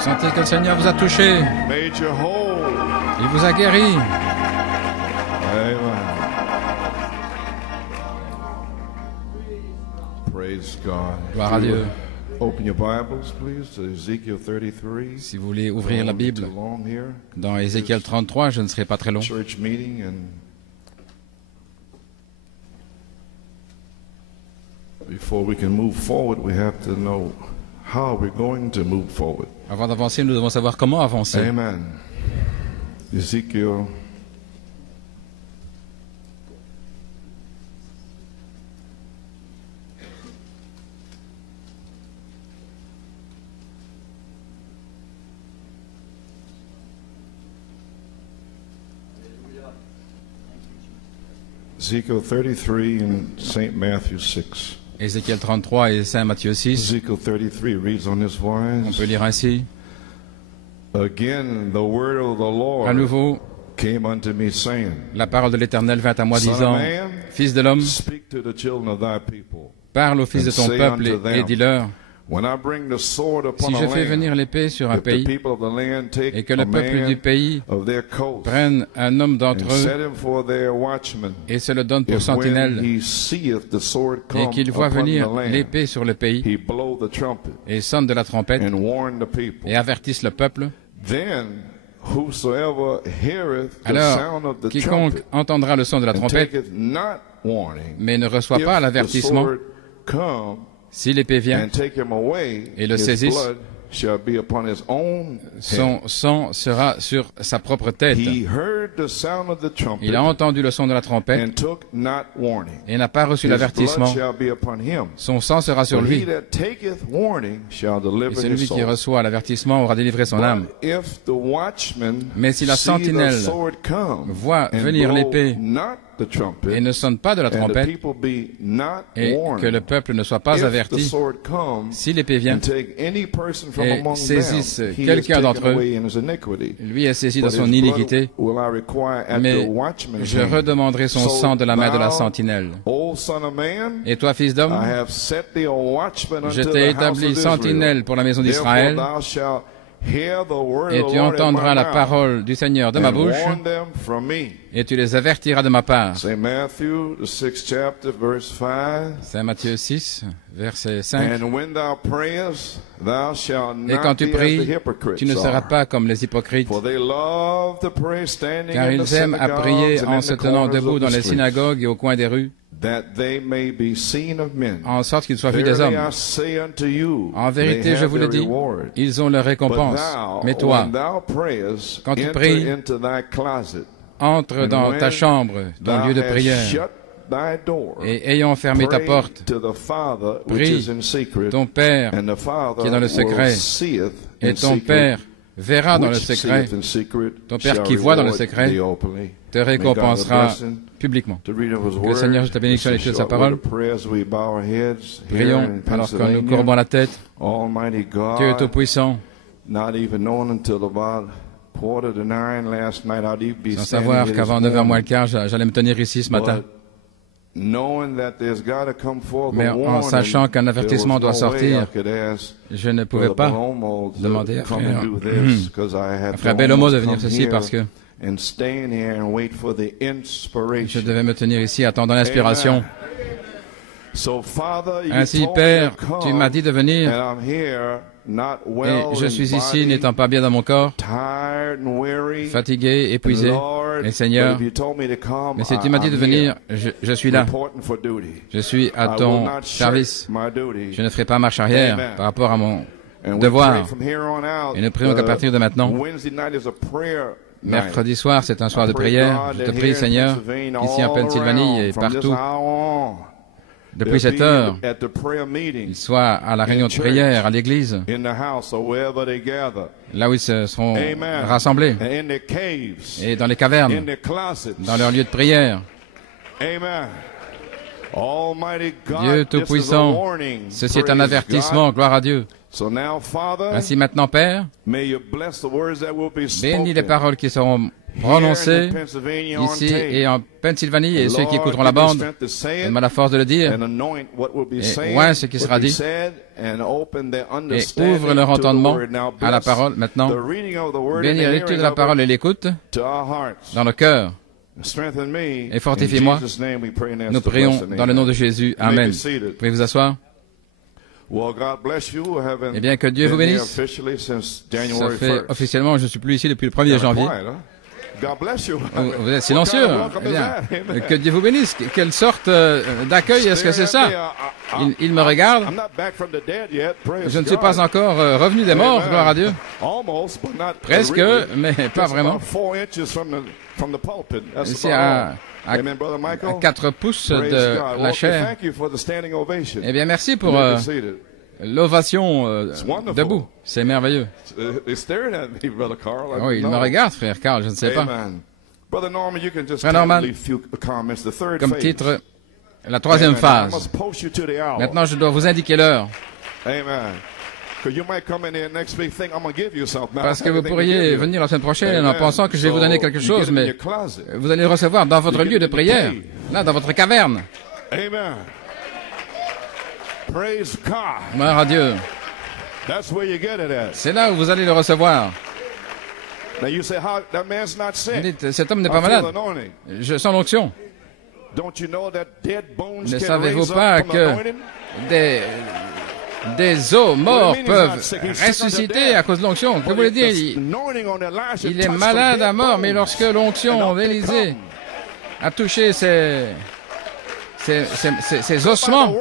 Sentez que le Seigneur vous a touché. Il vous a guéri. Gloire à Dieu. Si vous voulez ouvrir la Bible dans Ézéchiel 33, je ne serai pas très long. Avant d'avancer, nous devons savoir comment avancer. Amen. Ezekiel Ezekiel 33 and St. Matthew 6. Ézéchiel 33 et Saint Matthieu 6. Ezekiel 33 reads on this On wise. peut lire ainsi. Again, the word of the À Lord nouveau, came unto me, saying, la parole de l'Éternel vint à moi Son of disant, man, Fils de l'homme, speak to the children of thy people. parle aux fils de ton And say peuple unto et them, dis-leur, When I bring the sword upon si a je fais venir land, l'épée sur un if the pays, people of the land take et que le a peuple du man pays of their coast prenne un homme d'entre and eux set him for their watchman, et se le donne pour if when sentinelle, he seeth the sword et come qu'il voit upon the venir land, l'épée sur le pays, he blow the trumpet et sonne de la trompette, and warn the people. et avertisse le peuple, Then whosoever heareth the alors sound of the quiconque trumpet entendra le son de la and trompette, taketh not warning, mais ne reçoit if pas the l'avertissement, sword come si l'épée vient, and take him away, et le his saisisse, blood shall be upon his own son head. sang sera sur sa propre tête. He heard the sound of the trumpet Il a entendu le son de la trompette and took not warning. et n'a pas reçu His blood l'avertissement. shall be upon him. Son sang sera sur But he lui. that taketh warning shall Et deliver his celui qui soul. reçoit l'avertissement aura délivré son âme. But if the watchman Mais si la see the sentinelle sword come voit and venir blow l'épée not the trumpet, et ne sonne pas de la and the trompette, people be not et warned, que le peuple ne soit pas if the averti, sword come si l'épée vient and take any person from et among saisisse them, he is quelqu'un taken d'entre eux, away in his iniquity. lui est saisi dans But son his blood iniquité, will I require at mais the watchman's je hand. redemanderai son So sang de la main de la thou, sentinelle. O son of man, Et toi, fils d'homme, I have set thee a watchman je unto t'ai the house établi of sentinelle Israel. pour la maison Therefore d'Israël, thou shalt hear the word et of the tu Lord at entendras my la mouth, parole du Seigneur de ma and bouche, warn them from me. et tu les avertiras de ma part. St. Matthew, the 6th chapter, verse 5. Saint Matthieu 6, verset 5. And when thou prayest, thou shalt Et quand not tu be as the pries, hypocrites tu ne seras are. pas comme les hypocrites, For they love to pray standing car in the ils aiment à synagogues prier and en in se the tenant corners debout of dans the les streets, synagogues et au coin des rues, that they may be seen of men. en sorte qu'ils soient vus des Verily hommes. I say unto you, En they vérité, je have vous le their dis, reward. ils ont leur But récompense. thou, Mais toi, when thou prayest, quand tu enter pries, into thy closet, entre and dans ta when chambre, ton thou lieu de hast prière, shut thy door, et ayant fermé ta pray porte, to the Father which prie is in secret, ton Père, and the Father qui est dans le secret, will seeth et in ton secret, Père verra dans le which secret, seeth in secret, ton Père shall qui voit dans le reward secret, thee openly. te May God récompensera bless him. publiquement. To read of his Que le word, Seigneur ajoute la bénédiction à just a l'étude de sa short parole. word of prayer as we bow our heads here Prions in alors que nous Pennsylvania. courbons la tête. Almighty Dieu God, Tout-Puissant, not even knowing until about 8:45 last night I'd even be sans standing savoir here qu'avant this 9h moins le morning. quart, j'allais me tenir ici ce matin. But knowing that there's got to come forth Mais a en warning, sachant qu'un avertissement there was doit no way I sortir, could ask je ne pouvais Brother pas Belomo to demander à come frère, and do this, 'cause I had à frère to Bellomo de almost venir come ceci here parce que and stand here and wait for the je inspiration. devais me tenir ici attendant l'inspiration. Amen. So, Father, you Ainsi, told me Père, to come, tu m'as dit de venir, and I'm here, not well et je in suis ici body, n'étant pas bien dans mon corps, tired and weary. fatigué, épuisé. And Lord, Et Seigneur, but if you told me to come, mais si tu m'as dit de I'm venir, here, je suis là. reporting for duty. Je suis à I will ton not service. shirk my duty. Je ne ferai pas marche arrière Amen. par rapport à mon And we devoir. pray from here on out, Et nous prions qu'à partir de maintenant, Wednesday night is a prayer night. mercredi soir, c'est un soir de prière. Je te prie, Seigneur, ici en Pennsylvanie et partout, depuis cette heure, ils soient à la réunion de prière, à l'église, là où ils se seront rassemblés, et dans les cavernes, dans leur lieu de prière. Dieu Tout-Puissant, ceci est un avertissement, gloire à Dieu. Ainsi maintenant, Père, bénis les paroles qui seront prononcé ici et en Pennsylvanie, et ceux qui écouteront la bande, donne-moi la force de le dire, et oint ce qui sera dit, et ouvre leur entendement à la parole. Maintenant, bénis la lecture de la parole et l'écoute dans le cœur, et fortifie-moi. Nous prions dans le nom de Jésus. Amen. Vous pouvez vous asseoir. Eh bien, que Dieu vous bénisse. Ça fait officiellement, je ne suis plus ici depuis le 1er janvier. Vous êtes silencieux. Eh bien, que Dieu vous bénisse. Quelle sorte d'accueil est-ce que c'est ça? Il me regarde. Je ne suis pas encore revenu des morts, gloire à Dieu. Presque, mais pas vraiment. C'est à 4 pouces de la chair. Eh bien, merci pour l'ovation debout. C'est merveilleux. Oh, il me regarde, frère Carl, je ne sais pas. Frère Norman, comme titre, la troisième phase. Maintenant, je dois vous indiquer l'heure. Parce que vous pourriez venir la semaine prochaine en pensant que je vais vous donner quelque chose, mais vous allez le recevoir dans votre lieu de prière, là, dans votre caverne. Gloire à Dieu. C'est là où vous allez le recevoir. Vous dites, cet homme n'est pas malade. Je sens l'onction. Ne savez-vous pas que des os morts peuvent ressusciter à cause de l'onction? Que voulez dire? Il est malade à mort, mais lorsque l'onction d'Élisée a touché ses ossements,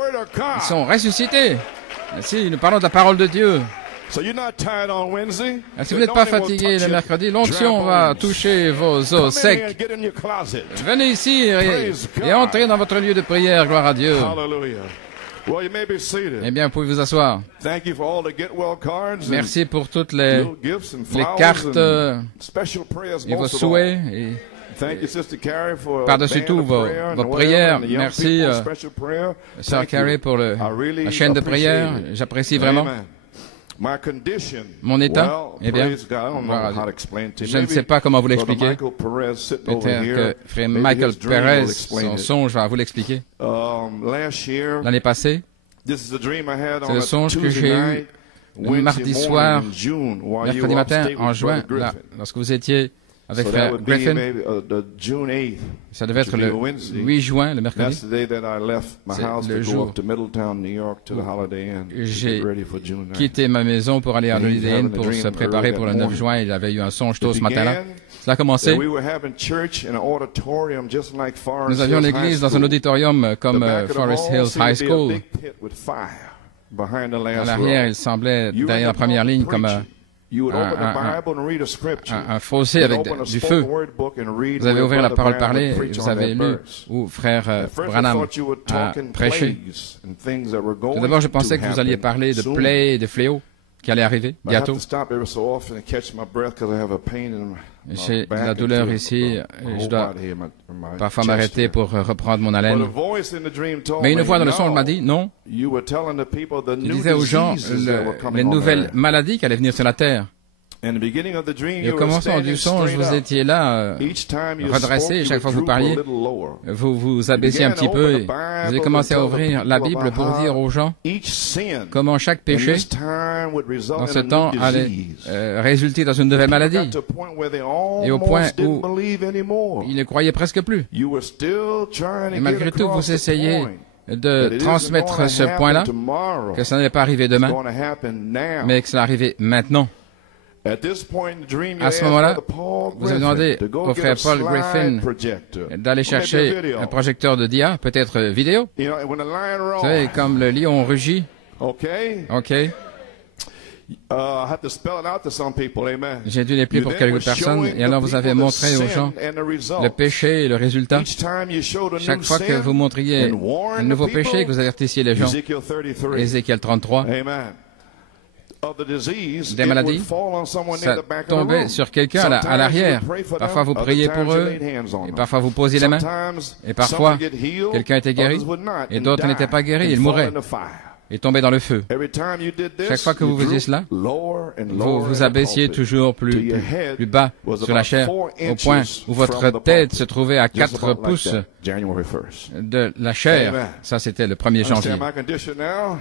ils sont ressuscités. Si nous parlons de la parole de Dieu. Si vous n'êtes pas fatigué le mercredi, l'onction va toucher vos os secs. Venez ici et entrez dans votre lieu de prière, gloire à Dieu. Eh bien, vous pouvez vous asseoir. Merci pour toutes les cartes et vos souhaits. Par-dessus tout, vos prières. Merci, Sœur Carrie, pour la chaîne de prière. J'apprécie vraiment. Mon état, eh bien, je ne sais pas comment vous l'expliquer. Peut-être que frère Michael Perez, son songe, va vous l'expliquer. L'année passée, c'est le songe que j'ai eu le mardi soir, mercredi matin, en juin, là, lorsque vous étiez avec frère Griffin. Ça devait être le 8 juin, le mercredi. C'est le jour où j'ai quitté ma maison pour aller à l'Holiday Inn pour se préparer pour le 9 juin. Il avait eu un songe tôt ce matin-là. Cela a commencé. Nous avions l'église dans un auditorium comme Forest Hills High School. À l'arrière, il semblait, derrière la première ligne, comme un fossé avec du feu. Vous avez ouvert la parole parlée, vous avez lu où frère Branham a prêché. Tout d'abord, je pensais que vous alliez parler de plaies et de fléaux qui allaient arriver bientôt. J'ai de la douleur ici, je dois parfois m'arrêter pour reprendre mon haleine. Mais une voix dans le songe m'a dit, non, tu disais aux gens les nouvelles maladies qui allaient venir sur la terre. Et au commencement du songe, vous étiez là, redressé, et chaque fois que vous parliez, vous vous abaissiez un petit peu, et vous avez commencé à ouvrir la Bible pour dire aux gens comment chaque péché, dans ce temps, allait résulter dans une nouvelle maladie. Et au point où ils ne croyaient presque plus. Et malgré tout, vous essayez de transmettre ce point-là, que ça n'allait pas arriver demain, mais que ça arrivait maintenant. À ce moment-là, vous avez demandé au frère Paul Griffin d'aller chercher un projecteur de dia, peut-être vidéo. Vous savez, comme le lion rugit. OK. J'ai dû l'épeler pour quelques personnes, et alors vous avez montré aux gens le péché et le résultat. Chaque fois que vous montriez un nouveau péché, que vous avertissiez les gens. Ézéchiel 33. Des maladies, ça tombait sur quelqu'un à l'arrière. Parfois vous priez pour eux, et parfois vous posiez les mains, et parfois quelqu'un était guéri, et d'autres n'étaient pas guéris, ils mouraient. et tomber dans le feu. Chaque fois que vous faisiez cela, vous vous abaissiez toujours plus bas sur la chair, au point où votre tête se trouvait à 4 pouces de la chair. Ça, c'était le 1er janvier.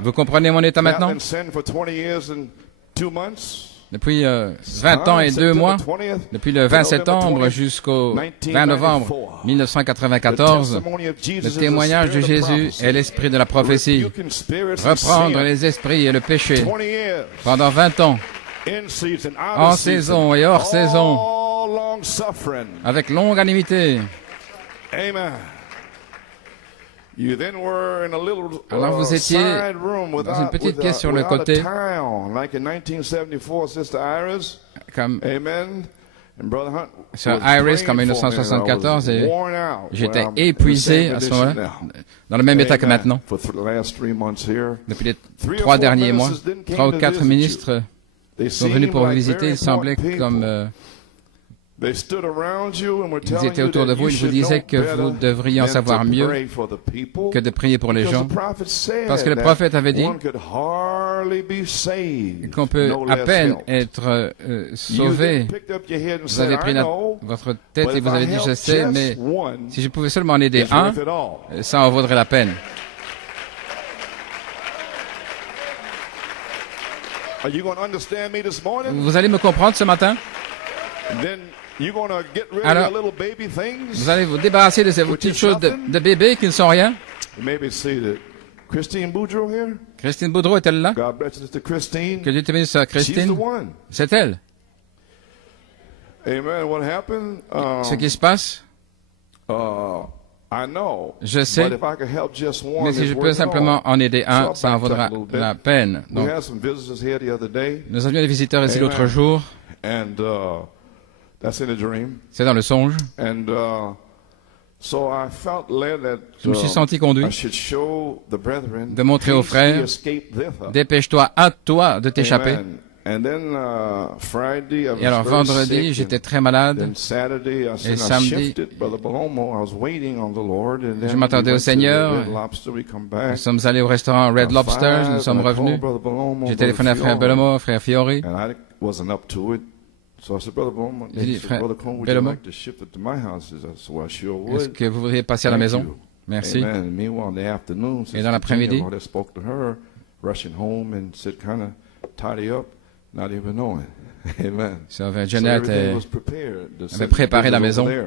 Vous comprenez mon état maintenant? Depuis 20 ans et 2 mois, depuis le 20 septembre jusqu'au 20 novembre 1994, le témoignage de Jésus est l'esprit de la prophétie. Reprendre les esprits et le péché pendant 20 ans, en saison et hors saison, avec longanimité. Alors vous étiez dans une petite pièce sur le côté, comme Sir Iris, comme en 1974, et j'étais épuisé à ce moment-là, dans le même état que maintenant. Depuis les 3 derniers mois, 3 ou 4 ministres sont venus pour vous visiter. Il semblait comme ils étaient autour de vous, ils vous disaient que vous devriez en savoir mieux que de prier pour les gens. Parce que le prophète avait dit qu'on peut à peine être sauvé. Vous avez pris votre tête et vous avez dit, je sais, mais si je pouvais seulement en aider un, ça en vaudrait la peine. Vous allez me comprendre ce matin? Alors, vous allez vous débarrasser de ces petites choses de bébés qui ne sont rien. Christine Boudreau est-elle là? Que Dieu te bénisse, sœur Christine. C'est elle. Ce qui se passe, je sais, mais si je peux simplement en aider un, ça en vaudra la peine. Donc, nous avions des visiteurs ici l'autre jour. C'est dans le songe. Je me suis senti conduit de montrer aux frères, dépêche-toi, hâte-toi de t'échapper. Et alors vendredi, j'étais très malade. Et samedi, je m'attendais au Seigneur. Nous sommes allés au restaurant Red Lobster, nous sommes revenus. J'ai téléphoné à frère Bellomo, frère Fiori. J'ai dit, frère Bellomo, est-ce que vous voudriez passer à la maison? Merci. Et dans l'après-midi, Sœur Virginia avait préparé la maison. Et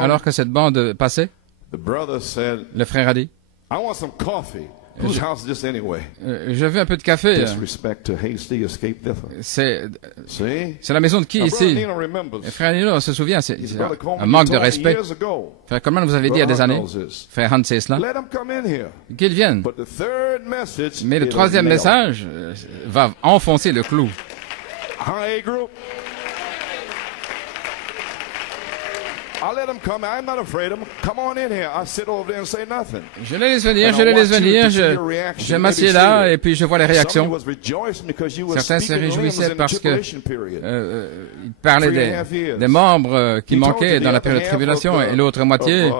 alors que cette bande passait, le frère a dit, je veux un peu de café. C'est la maison de qui ici? Et frère Nino se souvient, c'est un manque de respect. Frère Coleman vous avez dit il y a des années, frère Hans c'est cela, qu'ils viennent. Mais le troisième message va enfoncer le clou. Je les laisse venir, je m'assieds là et puis je vois les réactions. Certains se réjouissaient parce que ils parlaient des membres qui manquaient dans la période de tribulation et l'autre moitié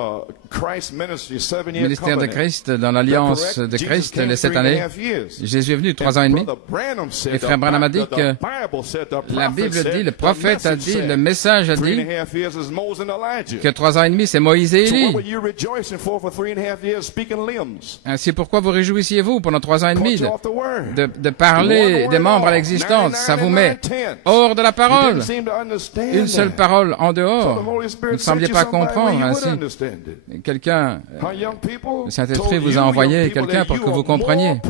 ministère de Christ dans l'alliance de Christ les 7 années. Jésus est venu 3 ans et demi. Et frère Branham a dit que la Bible dit, le prophète a dit, le message a dit que 3 ans et demi, c'est Moïse et Élie. Ainsi, pourquoi vous réjouissiez-vous pendant 3 ans et demi de parler des membres à l'existence? Ça vous met hors de la parole. Une seule parole en dehors. Vous ne sembliez pas comprendre ainsi. Quelqu'un, le Saint-Esprit vous a envoyé quelqu'un pour que vous compreniez.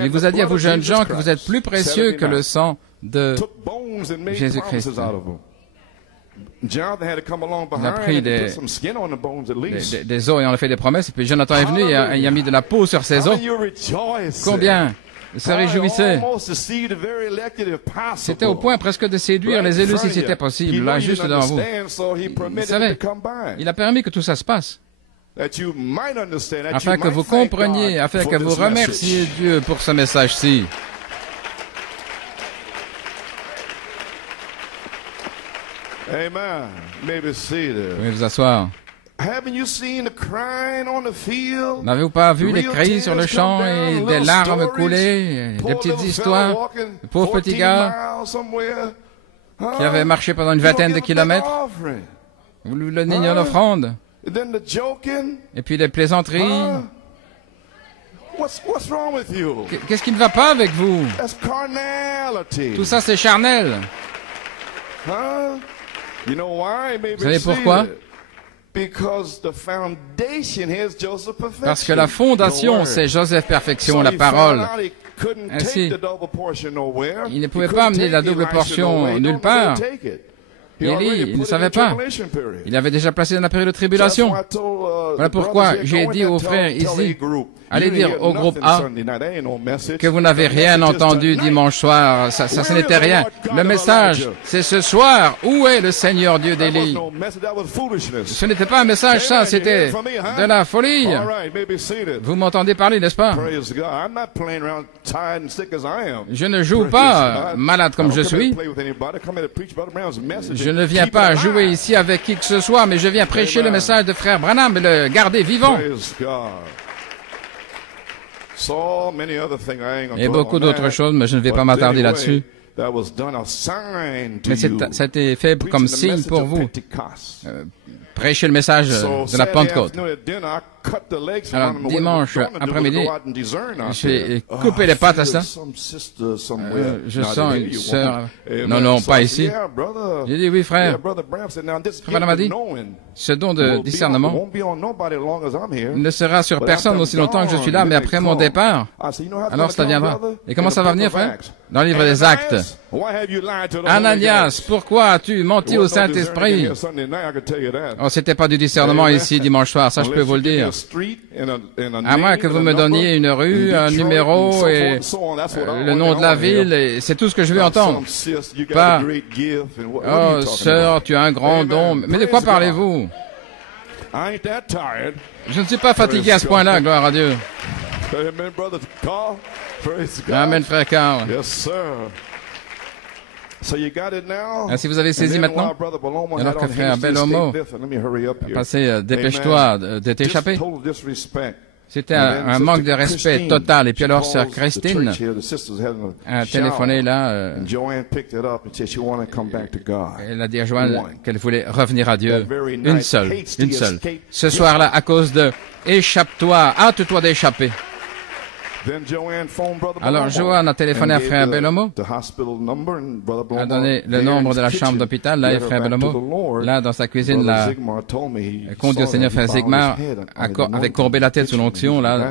Il vous a dit à vous jeunes gens que vous êtes plus précieux que le sang de Jésus-Christ. Il a pris des os et on a fait des promesses. Et puis Jonathan est venu et il a mis de la peau sur ses os. Combien se réjouissaient? C'était au point presque de séduire les élus si c'était possible, là, juste devant vous. Vous savez, il a permis que tout ça se passe. Afin que vous compreniez, afin que vous remerciez Dieu pour ce message-ci. Amen. Maybe see Vous pouvez vous asseoir. N'avez-vous pas vu les cris sur le champ et des larmes couler, des petites histoires, le pauvre petit gars qui avait marché pendant une vingtaine de kilomètres? Vous lui donnez une offrande. Et puis les plaisanteries. Qu'est-ce qui ne va pas avec vous? Tout ça, c'est charnel. Vous savez pourquoi? Parce que la fondation, c'est Joseph Perfection, la parole. Ainsi, il ne pouvait pas amener la double portion nulle part. Élie, il ne savait pas. Il avait déjà placé dans la période de tribulation. Voilà pourquoi j'ai dit aux frères ici, allez dire au groupe A que vous n'avez rien entendu dimanche soir. Ça ce n'était rien. Le message, c'est ce soir. Où est le Seigneur Dieu d'Élie? Ce n'était pas un message, ça, c'était de la folie. Vous m'entendez parler, n'est-ce pas? Je ne joue pas malade comme je suis. Je ne viens pas jouer ici avec qui que ce soit, mais je viens prêcher le message de frère Branham et le garder vivant. Et beaucoup d'autres choses, mais je ne vais pas m'attarder là-dessus. Mais ça a été fait comme signe pour vous. Prêcher le message de la Pentecôte. Alors, dimanche après-midi, j'ai coupé les pattes à ça. Je sens une sœur. Non, pas ici. J'ai dit, oui, frère. Frère Branham a dit, ce don de discernement ne sera sur personne aussi longtemps que je suis là, mais après mon départ, alors cela viendra. Et comment ça va venir, frère? Dans le livre des Actes. Ananias, pourquoi as-tu menti au Saint-Esprit? Oh, c'était pas du discernement ici dimanche soir, ça je peux vous le dire. À moins que vous me donniez une rue, un numéro et le nom de la ville, et c'est tout ce que je veux entendre. Pas, oh, sœur, tu as un grand don. Mais de quoi parlez-vous? Je ne suis pas fatigué à ce point-là, gloire à Dieu. Amen, frère Carl. Si vous avez saisi maintenant, alors que frère Bellomo a passé, dépêche-toi de t'échapper. C'était un manque de respect total. Et puis alors, sœur Christine a téléphoné là. Elle a dit à Joanne qu'elle voulait revenir à Dieu. Une seule. Ce soir-là, à cause de échappe-toi, hâte-toi d'échapper. Alors Joanne a téléphoné à frère Bellomo, a donné le nombre de la chambre d'hôpital, là, et frère Bellomo, là, dans sa cuisine, l'a conduit au Seigneur. Frère Zigmar avait courbé la tête sous l'onction, là,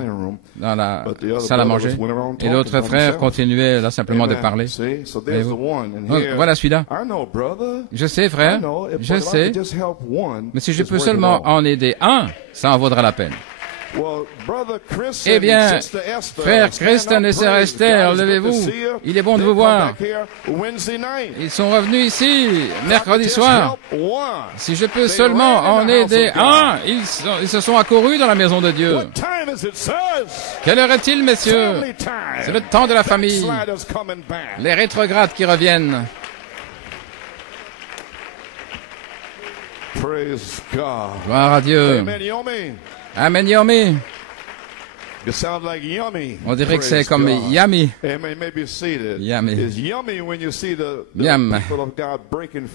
dans la salle à manger, et l'autre frère continuait, là, simplement de parler. Voilà celui-là. Je sais, frère, je sais, mais si je peux seulement en aider un, ça en vaudra la peine. Eh bien, frère Christian et sœur Esther, levez-vous. Il est bon de vous voir. Ils sont revenus ici mercredi soir. Si je peux seulement en aider un, ils se sont accourus dans la maison de Dieu. Quelle heure est-il, messieurs? C'est le temps de la famille. Les rétrogrades qui reviennent. Gloire à Dieu. Amen, yummy. On dirait que c'est comme yummy. Yum.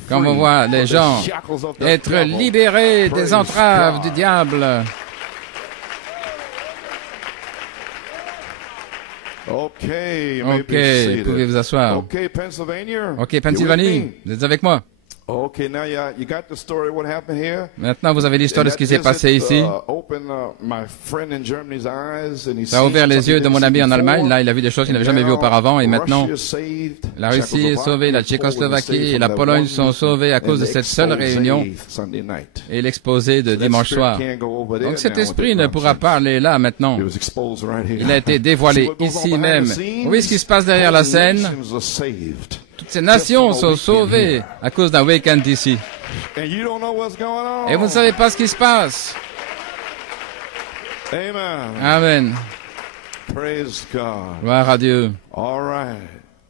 Quand on voit les gens être libérés des entraves du diable. Ok, pouvez vous asseoir. Ok, Pennsylvanie, vous êtes avec moi? Maintenant, vous avez l'histoire de ce qui s'est passé ici. Ça a ouvert les yeux de mon ami en Allemagne. Là, il a vu des choses qu'il n'avait jamais vues auparavant. Et maintenant, la Russie est sauvée, la Tchécoslovaquie et la Pologne sont sauvées à cause de cette seule réunion et l'exposé de dimanche soir. Donc cet esprit ne pourra pas aller là maintenant. Il a été dévoilé ici même. Vous voyez ce qui se passe derrière la scène? Toutes ces nations sont sauvées à cause d'un week-end ici. Et vous ne savez pas ce qui se passe. Amen. Gloire à Dieu.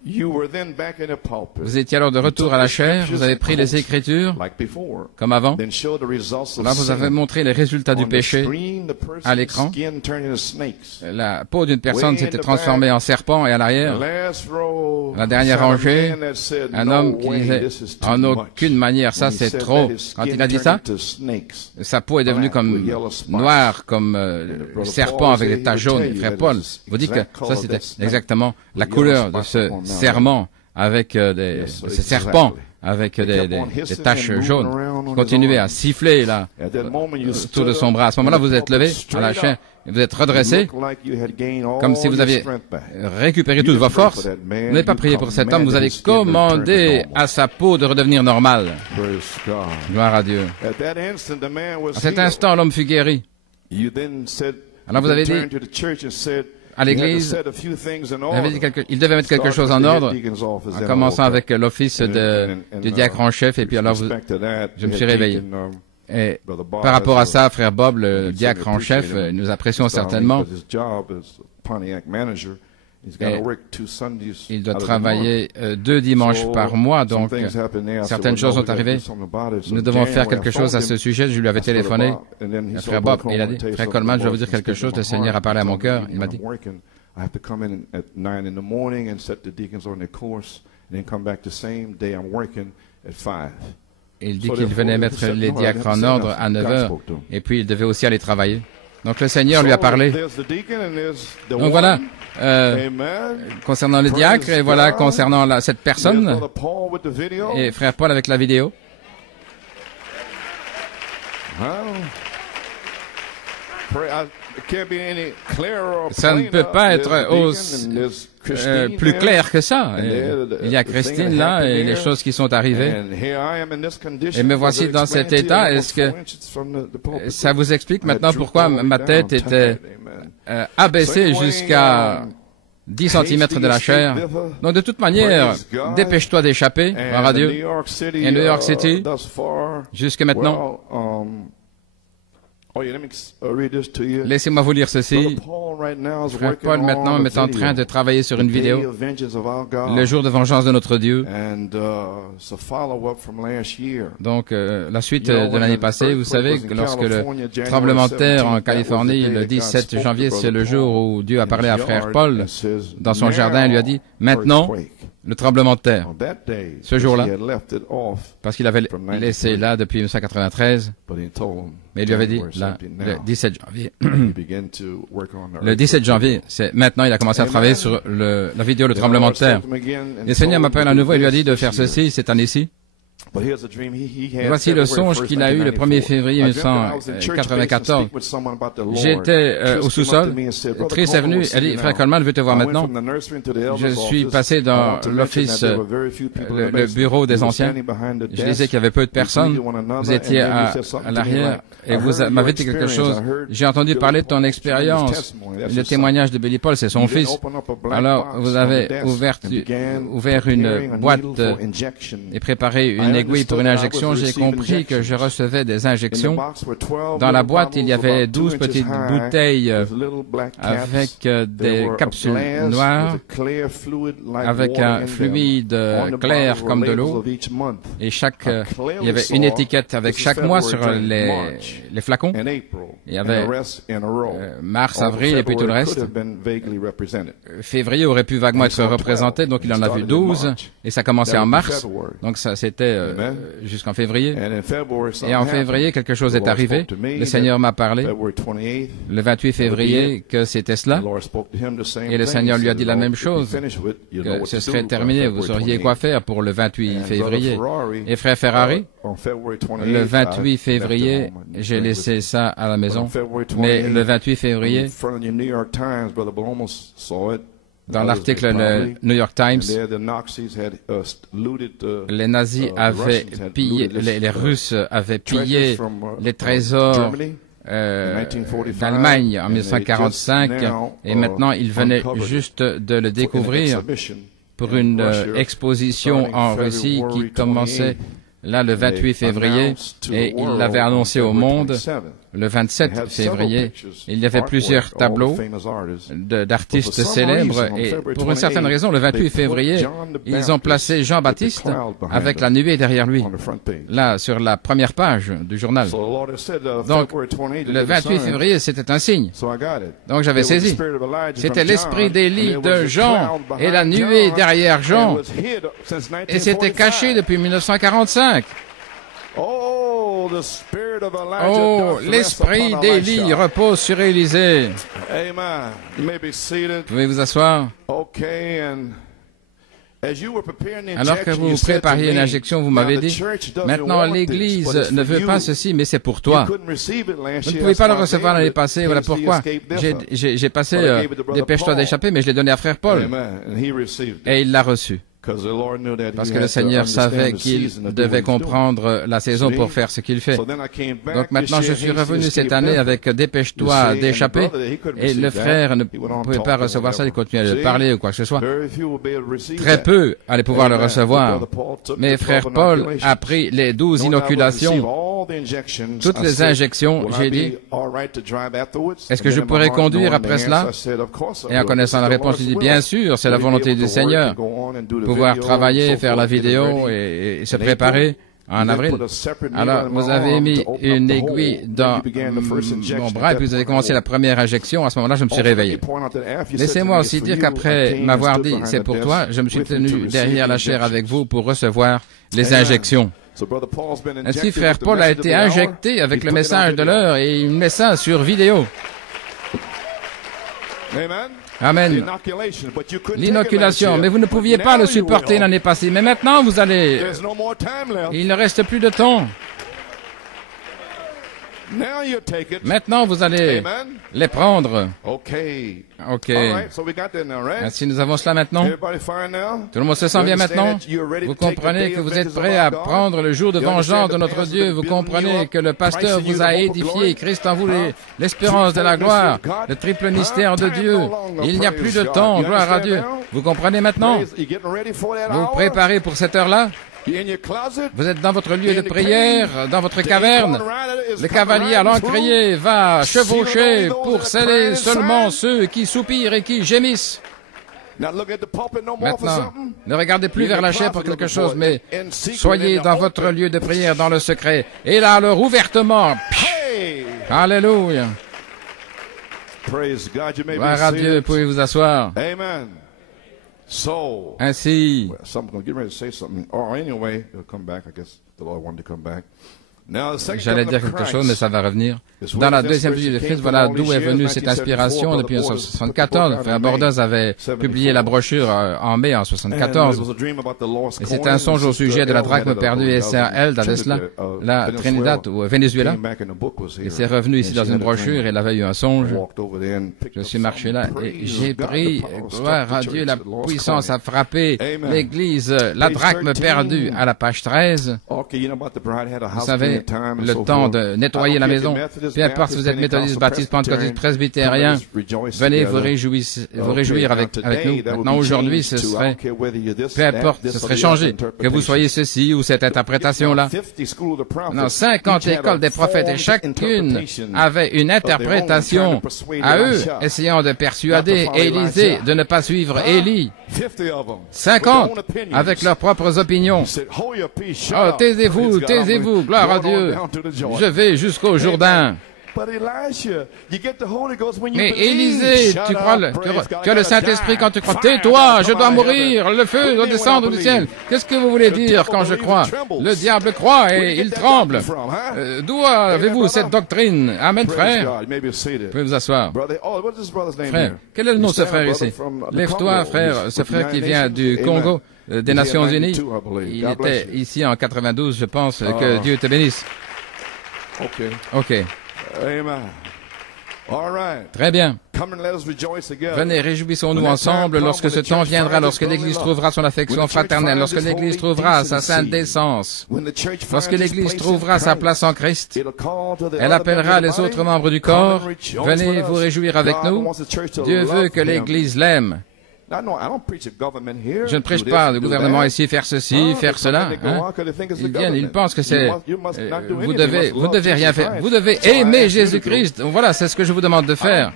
Vous étiez alors de retour à la chair, vous avez pris les Écritures, comme avant. Là, vous avez montré les résultats du péché à l'écran. La peau d'une personne s'était transformée en serpent et à l'arrière, la dernière rangée, un homme qui disait « En aucune manière, ça c'est trop ». Quand il a dit ça, sa peau est devenue comme noire, comme serpent avec des taches jaunes. Frère Paul vous dit que ça c'était exactement la couleur de ce serment avec ce serpent avec des taches jaunes. Il continuait à siffler là autour de son bras. À ce moment-là, vous êtes levé à la chair, vous êtes redressé, comme si vous aviez récupéré toute votre force. Vous n'avez pas prié pour cet homme, vous avez commandé à sa peau de redevenir normale. Gloire à Dieu. À cet instant, l'homme fut guéri. Alors vous avez dit à l'église, il devait mettre quelque chose en ordre, en commençant avec l'office du diacre en chef, et puis alors je me suis réveillé. Et par rapport à ça, frère Bob, le diacre en chef, nous apprécions certainement. Il doit travailler 2 dimanches par mois, donc certaines choses sont arrivées. Nous devons faire quelque chose à ce sujet. Je lui avais téléphoné, frère Bob, et il a dit, frère Coleman, je vais vous dire quelque chose, le Seigneur a parlé à mon cœur. Il m'a dit, il dit qu'il venait mettre les diacres en ordre à 9 heures, et puis il devait aussi aller travailler. Donc le Seigneur lui a parlé. Donc voilà, concernant le diacre, et voilà concernant cette personne, et frère Paul avec la vidéo. Ça ne peut pas être plus clair que ça. Il y a Christine là et les choses qui sont arrivées. Et me voici dans cet état. Est-ce que ça vous explique maintenant pourquoi ma tête était abaissée jusqu'à 10 cm de la chair? Donc de toute manière, dépêche-toi d'échapper, gloire à Dieu. Et New York City, jusque maintenant. Laissez-moi vous lire ceci. Frère Paul maintenant est en train de travailler sur une vidéo, le jour de vengeance de notre Dieu. Donc la suite de l'année passée, vous savez, lorsque le tremblement de terre en Californie, le 17 janvier, c'est le jour où Dieu a parlé à frère Paul dans son jardin, il lui a dit, maintenant, le tremblement de terre, ce jour-là, parce qu'il avait laissé là depuis 1993, mais il lui avait dit, là, le 17 janvier, le 17 janvier, c'est maintenant, il a commencé à travailler sur la vidéo, le tremblement de terre. Et le Seigneur m'appelle à nouveau et lui a dit de faire ceci cette année-ci. Voici le songe qu'il a eu le 1er février 1994. J'étais au sous-sol. Trish est venue. Elle dit, frère Coleman veut te voir maintenant. Je suis passé dans l'office, le bureau des anciens. Je disais qu'il y avait peu de personnes. Vous étiez à l'arrière et vous m'avez dit quelque chose. J'ai entendu parler de ton expérience. Le témoignage de Billy Paul, c'est son fils. Alors, vous avez ouvert une boîte et préparé une aiguille pour une injection. J'ai compris que je recevais des injections. Dans la boîte, il y avait 12 petites bouteilles avec des capsules noires, avec un fluide clair comme de l'eau. Et il y avait une étiquette avec chaque mois sur les flacons. Il y avait mars, avril et puis tout le reste. Février aurait pu vaguement être représenté, donc il en a vu 12. Et ça commençait en mars. Donc ça c'était jusqu'en février. Et en février, quelque chose est arrivé. Le Seigneur m'a parlé le 28 février que c'était cela. Et le Seigneur lui a dit la même chose, que ce serait terminé. Vous sauriez quoi faire pour le 28 février. Et frère Ferrari, le 28 février, j'ai laissé ça à la maison. Mais le 28 février, dans l'article du New York Times, les nazis avaient pillé, les Russes avaient pillé les trésors d'Allemagne en 1945 et maintenant ils venaient juste de le découvrir pour une exposition en Russie qui commençait là le 28 février et ils l'avaient annoncé au monde le 27 février, il y avait plusieurs tableaux d'artistes célèbres et pour une certaine raison, le 28 février, ils ont placé Jean-Baptiste avec la nuée derrière lui, là, sur la première page du journal. Donc, le 28 février, c'était un signe. Donc, j'avais saisi. C'était l'esprit d'Élie de Jean et la nuée derrière Jean. Et c'était caché depuis 1945. Oh, l'esprit d'Élie repose sur Élisée. Vous pouvez vous asseoir. Alors que vous prépariez une injection, vous m'avez dit, maintenant l'Église ne veut pas ceci, mais c'est pour toi. Vous ne pouvez pas le recevoir l'année passée, voilà pourquoi. J'ai passé dépêche-toi d'échapper, mais je l'ai donné à frère Paul. Et il l'a reçu. Parce que le Seigneur savait qu'il devait comprendre la saison pour faire ce qu'il fait. Donc maintenant, je suis revenu cette année avec dépêche-toi d'échapper, et le frère ne pouvait pas recevoir ça, il continuait de parler ou quoi que ce soit. Très peu allaient pouvoir le recevoir. Mais frère Paul a pris les 12 inoculations, toutes les injections, j'ai dit, est-ce que je pourrais conduire après cela? Et en connaissant la réponse, il dit, bien sûr, c'est la volonté du Seigneur. Pouvoir travailler, faire la vidéo et se préparer en avril. Alors, vous avez mis une aiguille dans mon bras et puis vous avez commencé la première injection. À ce moment-là, je me suis réveillé. Laissez-moi aussi dire qu'après m'avoir dit « c'est pour toi », je me suis tenu derrière la chaire avec vous pour recevoir les injections. Ainsi, frère Paul a été injecté avec le message de l'heure et il met ça sur vidéo. Amen. L'inoculation, mais vous ne pouviez pas le supporter l'année passée. Mais maintenant, vous allez... Il ne reste plus de temps. Maintenant, vous allez les prendre. OK. Ainsi, nous avons cela maintenant. Tout le monde se sent bien maintenant? Vous comprenez que vous êtes prêts à prendre le jour de vengeance de notre Dieu. Vous comprenez que le pasteur vous a édifié, Christ en vous l'espérance de la gloire, le triple mystère de Dieu. Il n'y a plus de temps, gloire à Dieu. Vous comprenez maintenant? Vous vous préparez pour cette heure-là? Vous êtes dans votre lieu de prière, dans votre caverne. Le cavalier à l'encrier va chevaucher pour sceller seulement ceux qui soupirent et qui gémissent. Maintenant, ne regardez plus vers la chair pour quelque chose, mais soyez dans votre lieu de prière, dans le secret. Et là, alors, ouvertement. Alléluia. Gloire à Dieu, pouvez vous asseoir. Ainsi, j'allais dire quelque chose, mais ça va revenir. Dans la deuxième vie de Christ, voilà d'où est venue cette inspiration depuis 1974. Frère Bordas avait publié la brochure en mai en 1974. Et c'est un songe au sujet de la drachme perdue et SRL d'Adesla, la Trinidad ou Venezuela. Et c'est revenu ici dans une brochure, il avait eu un songe. Je suis marché là et j'ai pris, gloire à Dieu, la puissance a frappé l'église, la drachme perdue à la page 13. Vous savez, le temps de nettoyer la maison. Peu importe si vous êtes méthodiste, baptiste, pentecôtiste, presbytérien, venez vous réjouir avec nous. Maintenant, aujourd'hui, ce serait, peu importe, ce serait changé. Que vous soyez ceci ou cette interprétation-là. Non, 50 écoles des prophètes et chacune avait une interprétation à eux, essayant de persuader Élisée de ne pas suivre Élie. 50 avec leurs propres opinions. Oh, taisez-vous, gloire à Dieu. Je vais jusqu'au Jourdain. Mais Élisée, tu crois tu as le Saint-Esprit quand tu crois. Tais-toi, je dois mourir, le feu doit descendre du ciel. Qu'est-ce que vous voulez dire quand je crois? Le diable croit et il tremble. D'où avez-vous cette doctrine? Amen, frère. Vous pouvez vous asseoir. Frère, quel est le nom de ce frère ici? Lève-toi, frère, ce frère qui vient du Congo, des Nations Unies. Il était ici en 92, je pense. Que Dieu te bénisse. OK. Très bien. Venez, réjouissons-nous ensemble lorsque ce temps viendra, lorsque l'Église trouvera son affection fraternelle, lorsque l'Église trouvera sa sainte décence, lorsque l'Église trouvera sa place en Christ. Elle appellera les autres membres du corps. Venez vous réjouir avec nous. Dieu veut que l'Église l'aime. Je ne prêche pas de gouvernement ici, faire ceci, faire cela. Hein. Ils pensent que c'est... vous devez rien faire. Vous devez aimer Jésus-Christ. Voilà, c'est ce que je vous demande de faire.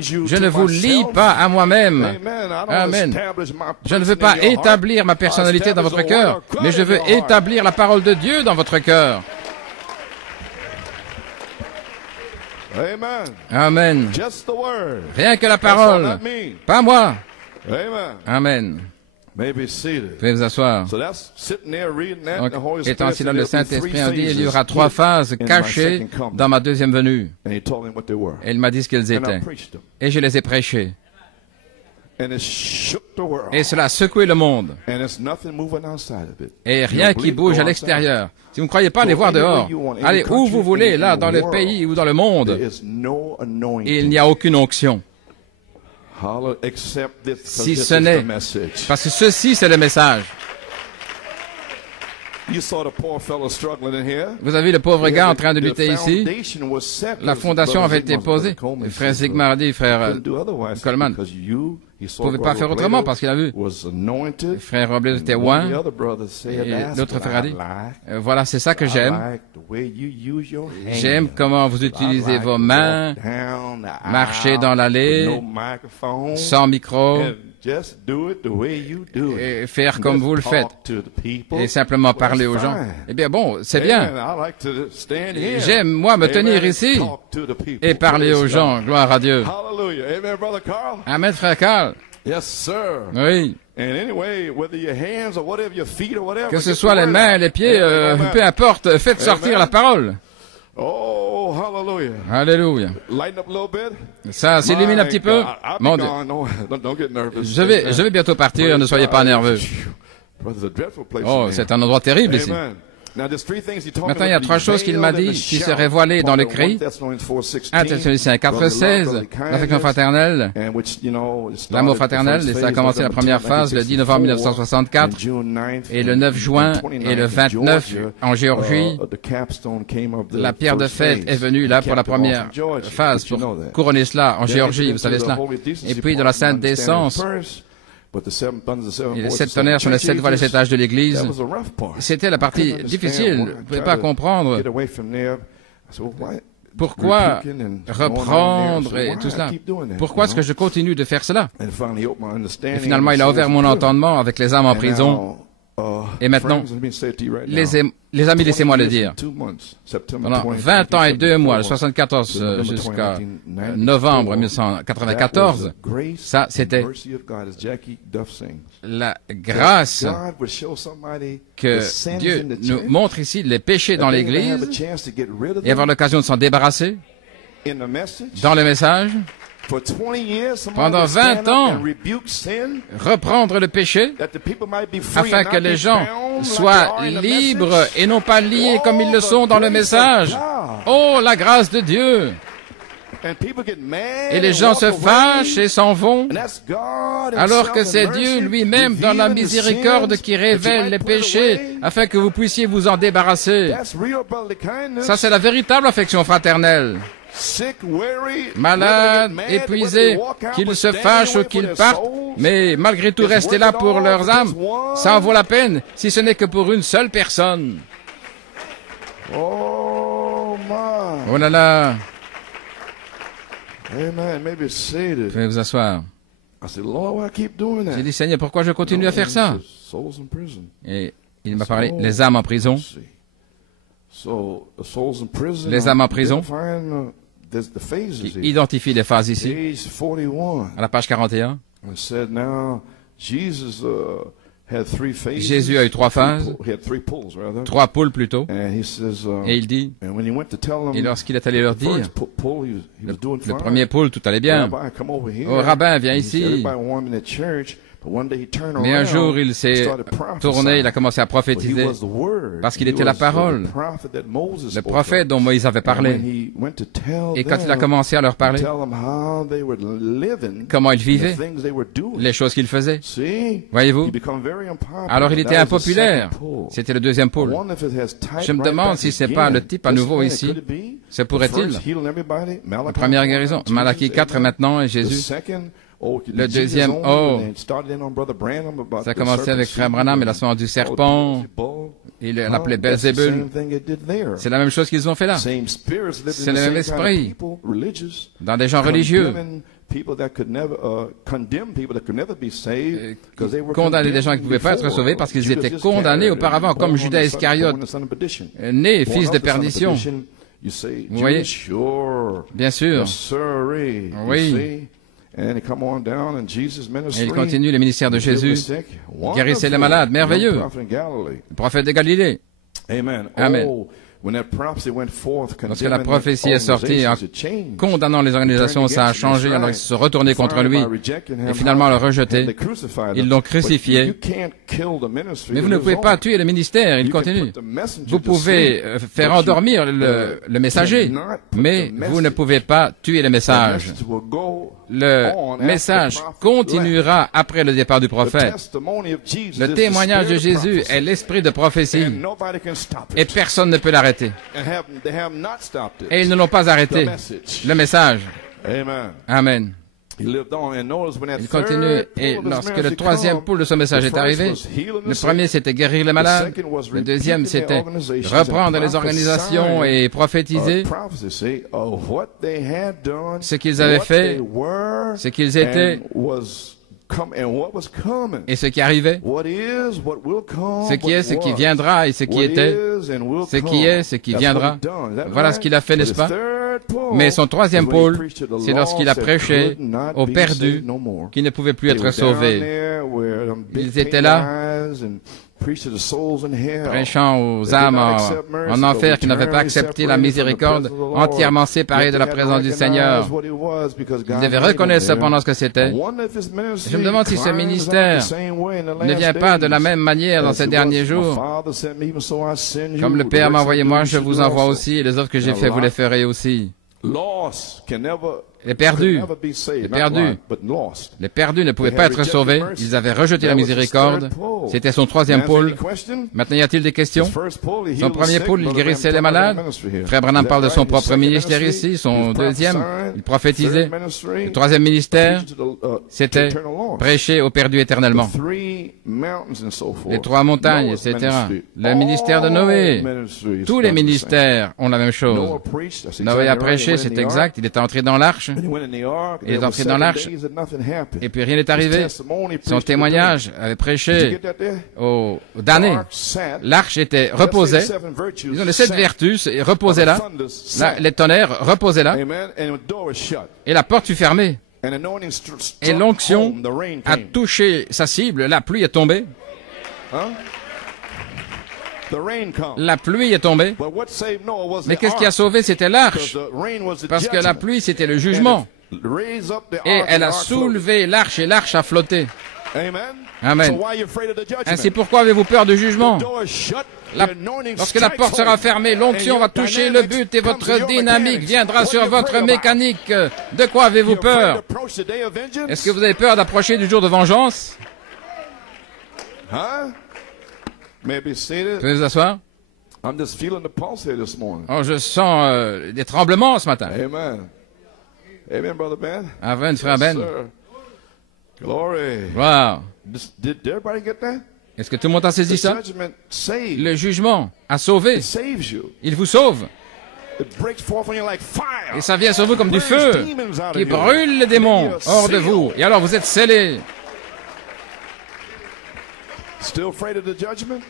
Je ne vous lie pas à moi-même. Amen. Je ne veux pas établir ma personnalité dans votre cœur, mais je veux établir la parole de Dieu dans votre cœur. Amen. Rien que la parole. Pas moi. Amen. Veuillez vous asseoir. Donc, étant assis là, le Saint-Esprit a dit, il y aura 3 phases cachées dans ma deuxième venue. Et il m'a dit ce qu'elles étaient. Et je les ai prêchées. Et cela a secoué le monde. Et rien qui bouge à l'extérieur. Si vous ne croyez pas, allez voir dehors. Allez où vous voulez, là, dans le pays ou dans le monde. Il n'y a aucune onction. Si ce n'est... Parce que ceci, c'est le message. Vous avez vu le pauvre gars en train de lutter ici. La fondation avait été posée. Frère Sigmar a dit, frère Coleman, il ne pouvait pas faire autrement parce qu'il a vu. Frère Robles était loin. Et l'autre frère a dit, voilà, c'est ça que j'aime. J'aime comment vous utilisez vos mains, marcher dans l'allée, sans micro. Et faire comme vous le faites et simplement parler aux gens. Eh bien bon, c'est bien. J'aime, moi, me tenir ici et parler aux gens. Gloire à Dieu. Amen, frère Carl. Oui. Que ce soit les mains, les pieds, peu importe, faites sortir la parole. Oh, hallelujah. Alléluia. Ça s'illumine un petit peu. Mon Dieu. Je vais bientôt partir, ne soyez pas nerveux. Oh, c'est un endroit terrible ici. Maintenant, il y a 3 choses qu'il m'a dit qui seraient voilées dans l'écrit. 1 Thessaloniciens 4:16, l'affection fraternelle, l'amour fraternel, et ça a commencé la première phase le 10 novembre 1964, et le 9 juin et le 29 en Géorgie, la pierre de fête est venue là pour la première phase, pour couronner cela en Géorgie, vous savez cela. Et puis de la Sainte Décence, et les 7 tonnerres sont les 7 voiles et 7 âges de l'Église. C'était la partie difficile. Vous ne pouvez pas comprendre pourquoi reprendre et tout cela. Pourquoi est-ce que je continue de faire cela? Et finalement, il a ouvert mon entendement avec les âmes en prison. Et maintenant, les amis, laissez-moi le dire. Pendant 20 ans et 2 mois, de 74 jusqu'à novembre 1994, ça, c'était la grâce que Dieu nous montre ici, les péchés dans l'Église, et avoir l'occasion de s'en débarrasser dans le message. Pendant 20 ans, reprendre le péché, afin que les gens soient libres et non pas liés comme ils le sont dans le message. Oh, la grâce de Dieu! Et les gens se fâchent et s'en vont, alors que c'est Dieu lui-même dans la miséricorde qui révèle les péchés, afin que vous puissiez vous en débarrasser. Ça, c'est la véritable affection fraternelle. Malades, épuisés, qu'ils se fâchent ou qu'ils partent, mais malgré tout rester là pour leurs âmes, ça en vaut la peine, si ce n'est que pour une seule personne. Oh là là. Vous pouvez vous asseoir. J'ai dit, Seigneur, pourquoi je continue à faire ça? Et il m'a parlé, les âmes en prison. Les âmes en prison. Il identifie les phases ici, à la page 41. Jésus a eu 3 phases, 3 poules plutôt, et il dit, et lorsqu'il est allé leur dire, le premier poule, tout allait bien. Oh, rabbin, viens ici. Mais un jour, il s'est tourné, il a commencé à prophétiser, parce qu'il était la parole, le prophète dont Moïse avait parlé. Et quand il a commencé à leur parler, comment ils vivaient, les choses qu'ils faisaient, voyez-vous, alors il était impopulaire. C'était le deuxième pôle. Je me demande si c'est pas le type à nouveau ici. Se pourrait-il? La première guérison, Malachie 4 maintenant, et Jésus. Le deuxième O, ça a commencé avec Frère Branham et la semence du serpent. Il l'appelait Belzébul. C'est la même chose qu'ils ont fait là. C'est le même esprit dans des gens religieux. Condamner des gens qui ne pouvaient pas être sauvés parce qu'ils étaient condamnés auparavant, comme Judas Iscariote, né fils de perdition. Vous voyez? Bien sûr. Oui. Et il continue le ministère de Jésus. Guérissez les malades, merveilleux. Le prophète de Galilée. Amen. Lorsque la prophétie est sortie en condamnant les organisations, ça a changé, alors ils se sont retournés contre lui et finalement le rejeté. Ils l'ont crucifié. Mais vous ne pouvez pas tuer le ministère, il continue. Vous pouvez faire endormir le messager, mais vous ne pouvez pas tuer le message. Le message continuera après le départ du prophète. Le témoignage de Jésus est l'esprit de prophétie et personne ne peut l'arrêter. Et ils ne l'ont pas arrêté. Le message. Amen. Il continue, et lorsque le troisième pôle de ce message est arrivé, le premier c'était guérir les malades, le deuxième c'était reprendre les organisations et prophétiser ce qu'ils avaient fait, ce qu'ils étaient, et ce qui arrivait, ce qui est, ce qui viendra, et ce qui était, ce qui est, ce qui viendra. Voilà ce qu'il a fait, n'est-ce pas? Mais son troisième pôle, c'est lorsqu'il a prêché aux perdus qui ne pouvaient plus être sauvés. Ils étaient là, prêchant aux âmes en enfer qui n'avaient pas accepté la miséricorde, entièrement séparés de la présence du Seigneur. Ils devaient reconnaître cependant ce que c'était. Je me demande si ce ministère ne vient pas de la même manière dans ces derniers jours. Comme le Père m'a envoyé moi, je vous envoie aussi, et les œuvres que j'ai fait, vous les ferez aussi. Les perdus ne pouvaient pas être sauvés. Ils avaient rejeté la miséricorde. C'était son troisième pôle. Maintenant, y a-t-il des questions? Son premier pôle, il guérissait les malades. Frère Branham parle de son propre ministère ici. Son deuxième, il prophétisait. Le troisième ministère, c'était prêcher aux perdus éternellement. Les trois montagnes, etc. Le ministère de Noé. Tous les ministères ont la même chose. Noé a prêché, c'est exact. Il est entré dans l'arche. Il est entré dans l'arche, et puis rien n'est arrivé. Son témoignage avait prêché aux damnés. L'arche était reposée. Ils ont les 7 vertus et reposaient là. Les tonnerres reposaient là. Et la porte fut fermée. Et l'onction a touché sa cible. La pluie est tombée. La pluie est tombée. Mais qu'est-ce qui a sauvé? C'était l'arche. Parce que la pluie, c'était le jugement. Et elle a soulevé l'arche et l'arche a flotté. Amen. Ainsi, pourquoi avez-vous peur du jugement? Lorsque la porte sera fermée, l'onction va toucher le but et votre dynamique viendra sur votre mécanique. De quoi avez-vous peur? Est-ce que vous avez peur d'approcher du jour de vengeance? Pouvez vous asseoir? Oh, je sens des tremblements ce matin. Amen, Brother Ben. Amen, frère Ben. Glory. Wow. Did everybody get that? Est-ce que tout le monde a saisi ça? Le jugement a sauvé. Il vous sauve. Et ça vient sur vous comme du feu qui brûle les démons hors de vous. Et alors vous êtes scellés.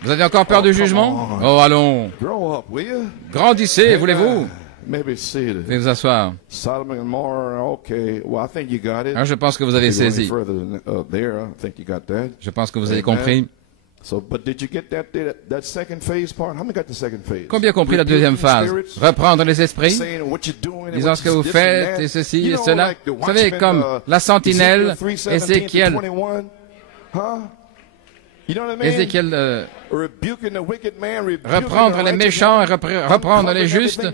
Vous avez encore peur du jugement? Oh, allons. Grandissez, voulez-vous? Veuillez vous asseoir. Alors, je pense que vous avez saisi. Je pense que vous avez compris. Combien compris la deuxième phase? Reprendre les esprits, disant ce que vous faites, et ceci et cela. Vous savez, comme la sentinelle, Ézéchiel. Ézéchiel, reprendre les méchants et reprendre les justes,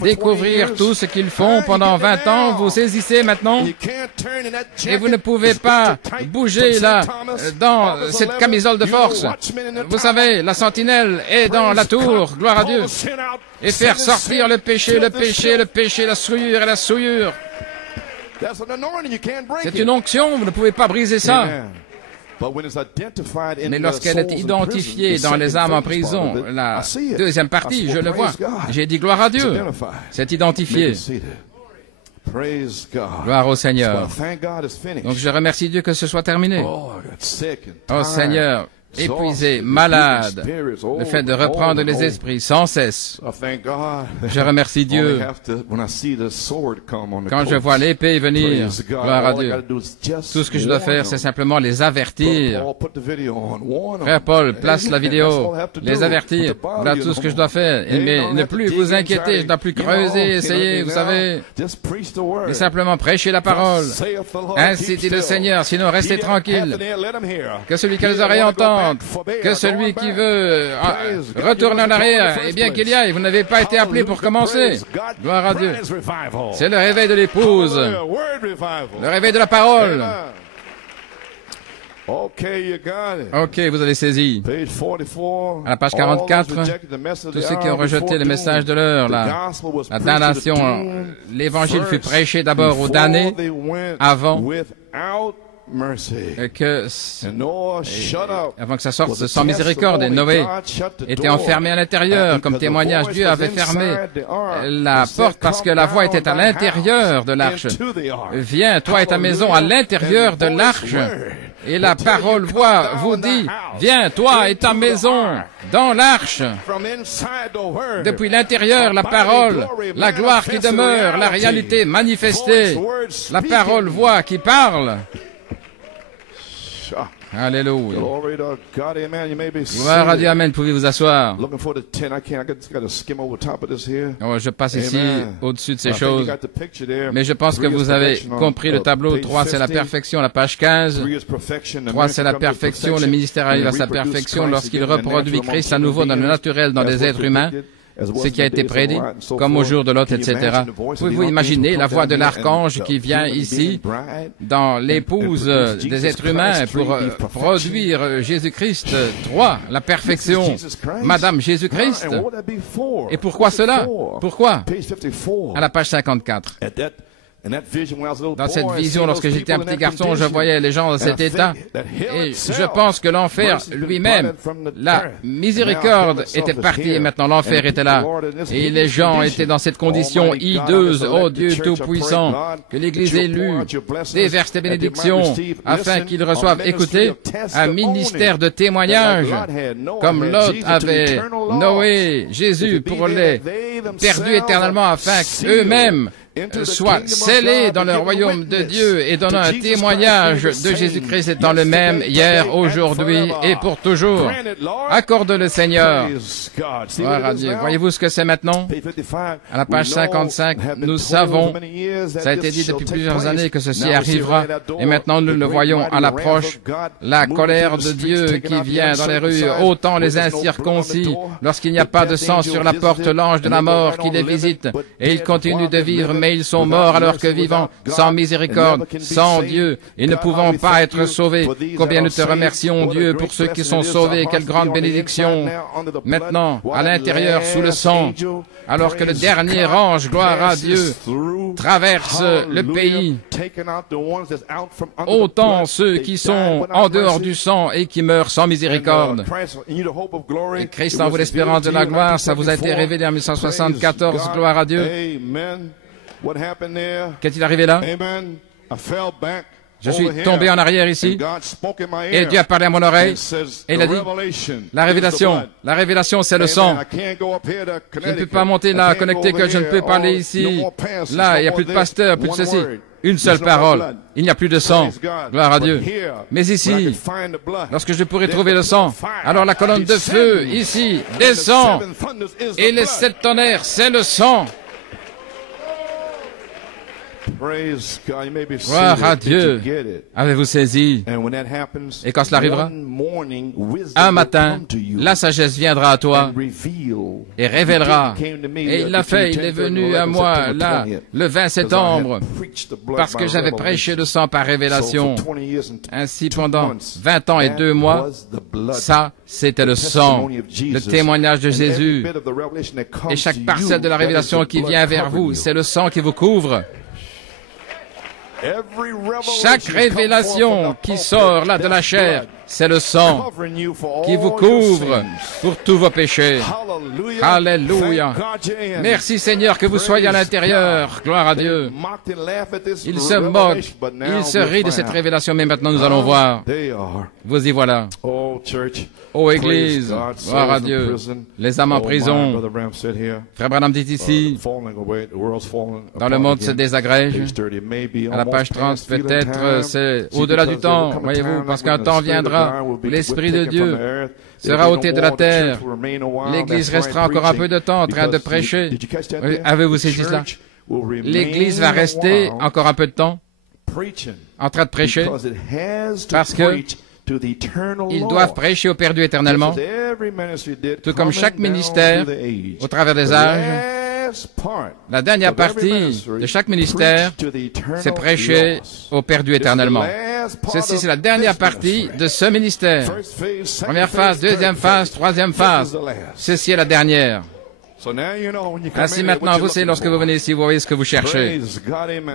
découvrir tout ce qu'ils font pendant 20 ans, vous saisissez maintenant, et vous ne pouvez pas bouger là, dans cette camisole de force. Vous savez, la sentinelle est dans la tour, gloire à Dieu, et faire sortir le péché, le péché, le péché, la souillure et la souillure. C'est une onction, vous ne pouvez pas briser ça. Mais lorsqu'elle est identifiée dans les âmes en prison, la deuxième partie, je le vois. J'ai dit gloire à Dieu. C'est identifié. Gloire au Seigneur. Donc je remercie Dieu que ce soit terminé. Oh Seigneur, épuisé, malade, le fait de reprendre les esprits sans cesse. Je remercie Dieu. Quand je vois l'épée venir, gloire à Dieu, tout ce que je dois faire, c'est simplement les avertir. Frère Paul, place la vidéo, les avertir. Voilà tout ce que je dois faire. Mais ne plus vous inquiéter, je ne dois plus creuser, essayer, vous savez. Mais simplement prêcher la parole. Ainsi dit le Seigneur, sinon restez tranquille. Que celui qui a les oreilles entende. Que celui qui veut retourner en arrière, eh bien qu'il y aille. Vous n'avez pas été appelé pour commencer. Gloire à Dieu. C'est le réveil de l'épouse. Le réveil de la parole. Ok, vous avez saisi. À la page 44, tous ceux qui ont rejeté le message de l'heure, la damnation, l'évangile fut prêché d'abord aux damnés avant avant que ça sorte sans miséricorde. Et Noé était enfermé à l'intérieur. Comme témoignage, Dieu avait fermé la porte parce que la voix était à l'intérieur de l'arche. Viens, toi et ta maison, à l'intérieur de l'arche. Et la parole voix vous dit, viens, toi et ta maison, dans l'arche. Depuis l'intérieur, la parole, la gloire qui demeure, la réalité manifestée, la parole voix qui parle. Alléluia. Gloire à Dieu, amen. Pouvez vous asseoir. Oh, je passe ici au-dessus de ces choses. Mais je pense que vous avez compris le tableau. 3, c'est la perfection, la page 15. 3, c'est la perfection. Le ministère arrive à sa perfection lorsqu'il reproduit Christ à nouveau dans le naturel, dans des êtres humains. Ce qui a été prédit, comme au jour de Lot, etc. Pouvez-vous imaginer la voix de l'archange qui vient ici, dans l'épouse des êtres humains, pour produire Jésus-Christ? 3, la perfection, Madame Jésus-Christ. Et pourquoi cela? Pourquoi? À la page 54. Dans cette vision, lorsque j'étais un petit garçon, je voyais les gens dans cet état. Et je pense que l'enfer lui-même, la miséricorde était partie et maintenant l'enfer était là. Et les gens étaient dans cette condition hideuse. Oh Dieu Tout-Puissant, que l'Église élue déverse tes bénédictions afin qu'ils reçoivent, écoutez, un ministère de témoignage comme Lot avait, Noé, Jésus pour les perdus éternellement afin qu'eux-mêmes soient scellés dans le royaume de Dieu et donnant un témoignage de Jésus-Christ étant le même hier, aujourd'hui et pour toujours. Accorde le Seigneur. Gloire à Dieu. Voyez-vous ce que c'est maintenant? À la page 55, nous savons, ça a été dit depuis plusieurs années que ceci arrivera et maintenant nous le voyons à l'approche. La colère de Dieu qui vient dans les rues, autant les incirconcis, lorsqu'il n'y a pas de sang sur la porte, l'ange de la mort qui les visite et ils continuent de vivre, mais ils sont morts alors que vivants, sans miséricorde, sans Dieu, et ne pouvant pas être sauvés. Combien nous te remercions, Dieu, pour ceux qui sont sauvés. Quelle grande bénédiction. Maintenant, à l'intérieur, sous le sang, alors que le dernier ange, gloire à Dieu, traverse le pays. Autant ceux qui sont en dehors du sang et qui meurent sans miséricorde. Et Christ en vous l'espérance de la gloire, ça vous a été révélé en 1974, gloire à Dieu. Qu'est-il arrivé là? Je suis tombé en arrière ici, et Dieu a parlé à mon oreille, et il a dit, la révélation c'est le sang. Je ne peux pas monter là, connecter que je ne peux pas aller ici. Là, il n'y a plus de pasteur, plus de ceci. Une seule parole. Il n'y a plus de sang. Gloire à Dieu. Mais ici, lorsque je pourrai trouver le sang, alors la colonne de feu, ici, descend, et les 7 tonnerres, c'est le sang. Gloire à Dieu. Avez-vous saisi? Et quand cela arrivera, un matin, la sagesse viendra à toi et révélera. Et il l'a fait, il est venu à moi, là, le 20 septembre, parce que j'avais prêché le sang par révélation. Ainsi, pendant 20 ans et 2 mois, ça, c'était le sang, le témoignage de Jésus. Et chaque parcelle de la révélation qui vient vers vous, c'est le sang qui vous couvre. Chaque révélation qui sort là de la chair, c'est le sang qui vous couvre pour tous vos péchés. Alléluia. Merci Seigneur que vous soyez à l'intérieur. Gloire à Dieu. Il se moque, il se rit de cette révélation, mais maintenant nous allons voir. Vous y voilà. Ô Église, gloire à Dieu. Les âmes en prison. Frère Branham dit ici, dans le monde se désagrège. À la page 30, peut-être c'est au-delà du temps, voyez-vous, parce qu'un temps viendra où l'Esprit de Dieu sera ôté de la terre. L'Église restera encore un peu de temps en train de prêcher. Avez-vous saisi cela? L'Église va rester encore un peu de temps en train de prêcher parce que ils doivent prêcher au perdu éternellement, tout comme chaque ministère au travers des âges. La dernière partie de chaque ministère, c'est prêcher au perdu éternellement. Ceci, c'est la dernière partie de ce ministère. Première phase, deuxième phase, troisième phase. Ceci est la dernière. Ainsi maintenant, vous savez, lorsque vous venez ici, vous voyez ce que vous cherchez.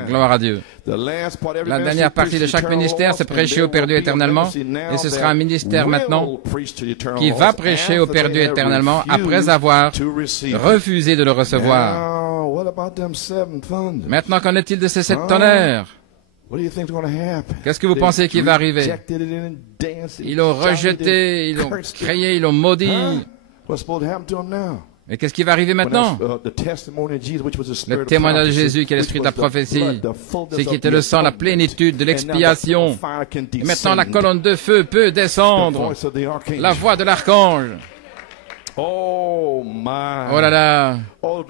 Gloire à Dieu. La dernière partie de chaque ministère, c'est prêcher au perdu éternellement. Et ce sera un ministère maintenant qui va prêcher au perdu éternellement après avoir refusé de le recevoir. Maintenant, qu'en est-il de ces 7 tonnerres? Qu'est-ce que vous pensez qui va arriver? Ils l'ont rejeté, ils l'ont crié, ils l'ont maudit. Et qu'est-ce qui va arriver maintenant? Le témoignage de Jésus, qui est l'esprit de la prophétie, c'est qu'il était le sang, la plénitude de l'expiation. Et maintenant, la colonne de feu peut descendre. La voix de l'archange. Oh là là. Oh,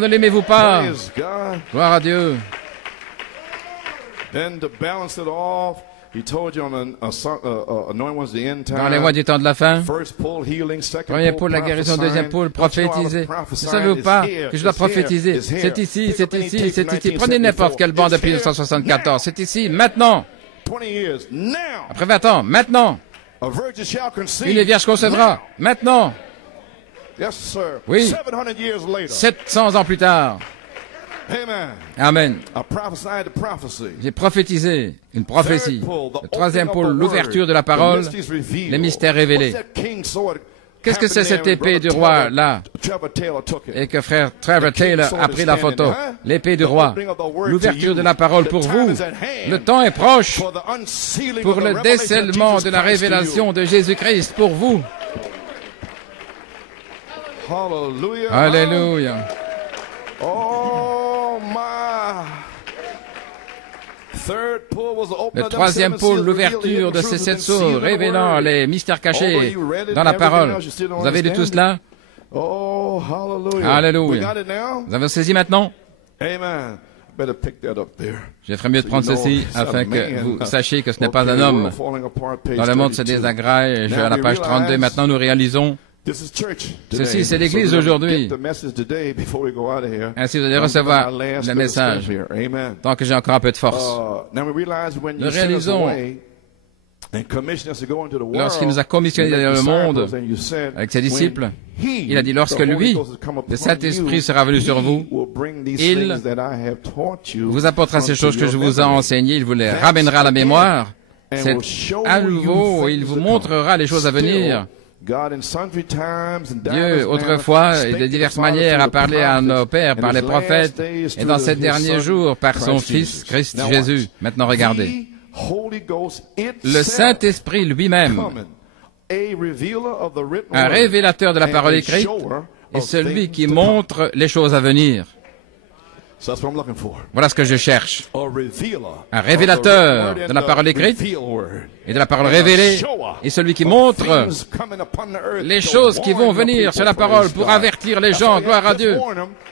ne l'aimez-vous pas? Gloire à Dieu. Dans les mois du temps de la fin, premier pôle, la guérison, deuxième pôle, prophétiser. Ne savez-vous pas que je dois prophétiser? C'est ici, c'est ici, c'est ici. Prenez n'importe quelle bande depuis 1974. C'est ici, maintenant. Après 20 ans, maintenant. Une vierge concevra, maintenant. Oui, 700 ans plus tard. Amen. J'ai prophétisé une prophétie. Le troisième pôle, l'ouverture de la parole, les mystères révélés. Qu'est-ce que c'est cette épée du roi là? Et que frère Trevor Taylor a pris la photo. L'épée du roi. L'ouverture de la parole pour vous. Le temps est proche pour le décèlement de la révélation de Jésus-Christ pour vous. Alléluia. Le troisième pôle, l'ouverture de ces 7 sceaux, révélant les mystères cachés dans la parole. Vous avez lu tout cela? Alléluia. Vous avez saisi maintenant? Je ferais mieux de prendre ceci afin que vous sachiez que ce n'est pas un homme. Dans le monde se désagrège. À la page 32, maintenant nous réalisons. Ceci, c'est l'Église aujourd'hui. Ainsi, vous allez recevoir le message. Tant que j'ai encore un peu de force. Nous réalisons, lorsqu'il nous a commissionné d'aller dans le monde avec ses disciples, il a dit, lorsque lui, le Saint-Esprit sera venu sur vous, il vous apportera ces choses que je vous ai enseignées, il vous les ramènera à la mémoire. C'est à nouveau, il vous montrera les choses à venir. Dieu, autrefois, et de diverses manières, a parlé à nos pères par les prophètes, et dans ces derniers jours, par son Fils, Christ Jésus. Maintenant, regardez. Le Saint-Esprit lui-même, un révélateur de la parole écrite, est celui qui montre les choses à venir. Voilà ce que je cherche. Un révélateur de la parole écrite et de la parole révélée est celui qui montre les choses qui vont venir sur la parole pour avertir les gens. Gloire à Dieu.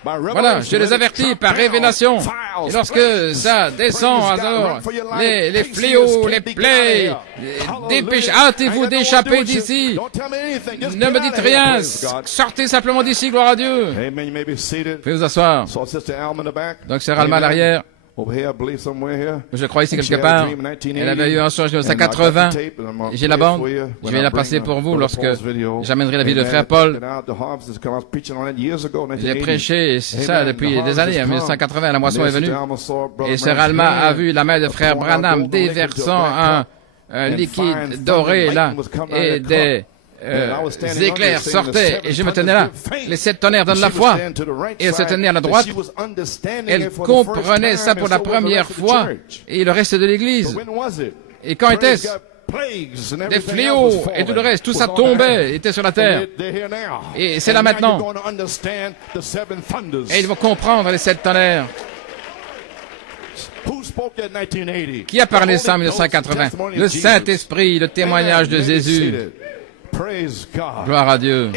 Voilà, je les avertis par révélation. Et lorsque ça descend, alors, les fléaux, les plaies, hâtez-vous d'échapper d'ici. Ne me dites rien. Sortez simplement d'ici, gloire à Dieu. Pouvez vous asseoir. Donc, Sœur Alma à l'arrière. Je crois ici quelque part. Elle avait eu un songe en 1980. J'ai la bande. Je vais la passer pour vous lorsque j'amènerai la vie de frère Paul. J'ai prêché, et c'est ça, depuis des années. En 1980, la moisson est venue. Et Sœur Alma a vu la main de frère Branham déversant un liquide doré là, et des éclairs sortaient, et je me tenais là. Les 7 tonnerres donnent la foi, et elle se tenait à la droite. Elle comprenait ça pour la première fois, et le reste de l'Église. Et quand était-ce? Des fléaux et tout le reste, tout ça tombait, était sur la terre. Et c'est là maintenant. Et ils vont comprendre les 7 tonnerres. Qui a parlé ça en 1980? Le Saint-Esprit, le témoignage de Jésus. Gloire à Dieu.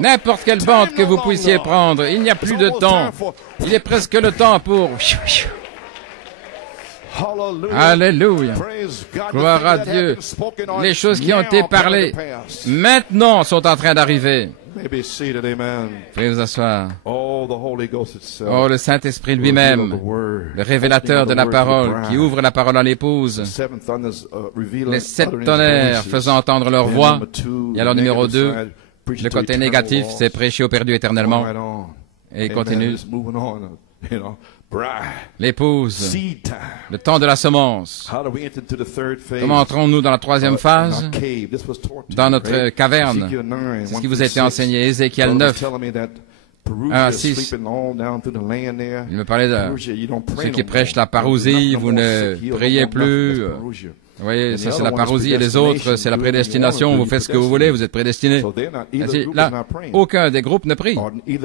N'importe quelle bande que vous puissiez prendre, il n'y a plus de temps. Il est presque le temps pour... Alléluia. Gloire à Dieu. Les choses qui ont été parlées maintenant sont en train d'arriver. Veuillez vous asseoir. Oh, le Saint-Esprit lui-même, le révélateur de la parole, qui ouvre la parole à l'épouse. Les 7 tonnerres faisant entendre leur voix. Et alors, numéro 2, le côté négatif, c'est prêcher au perdu éternellement. Et il continue. L'épouse, le temps de la semence. Comment entrons-nous dans la 3e phase? Dans notre caverne. C'est ce qui vous a été enseigné. Ézéchiel 9, 1 à 6. Il me parlait de ceux qui prêchent la parousie, vous ne priez plus. Vous voyez, ça c'est la parousie, et les autres, c'est la prédestination. Vous faites ce que vous voulez, vous êtes prédestinés. Là, aucun des groupes ne prie.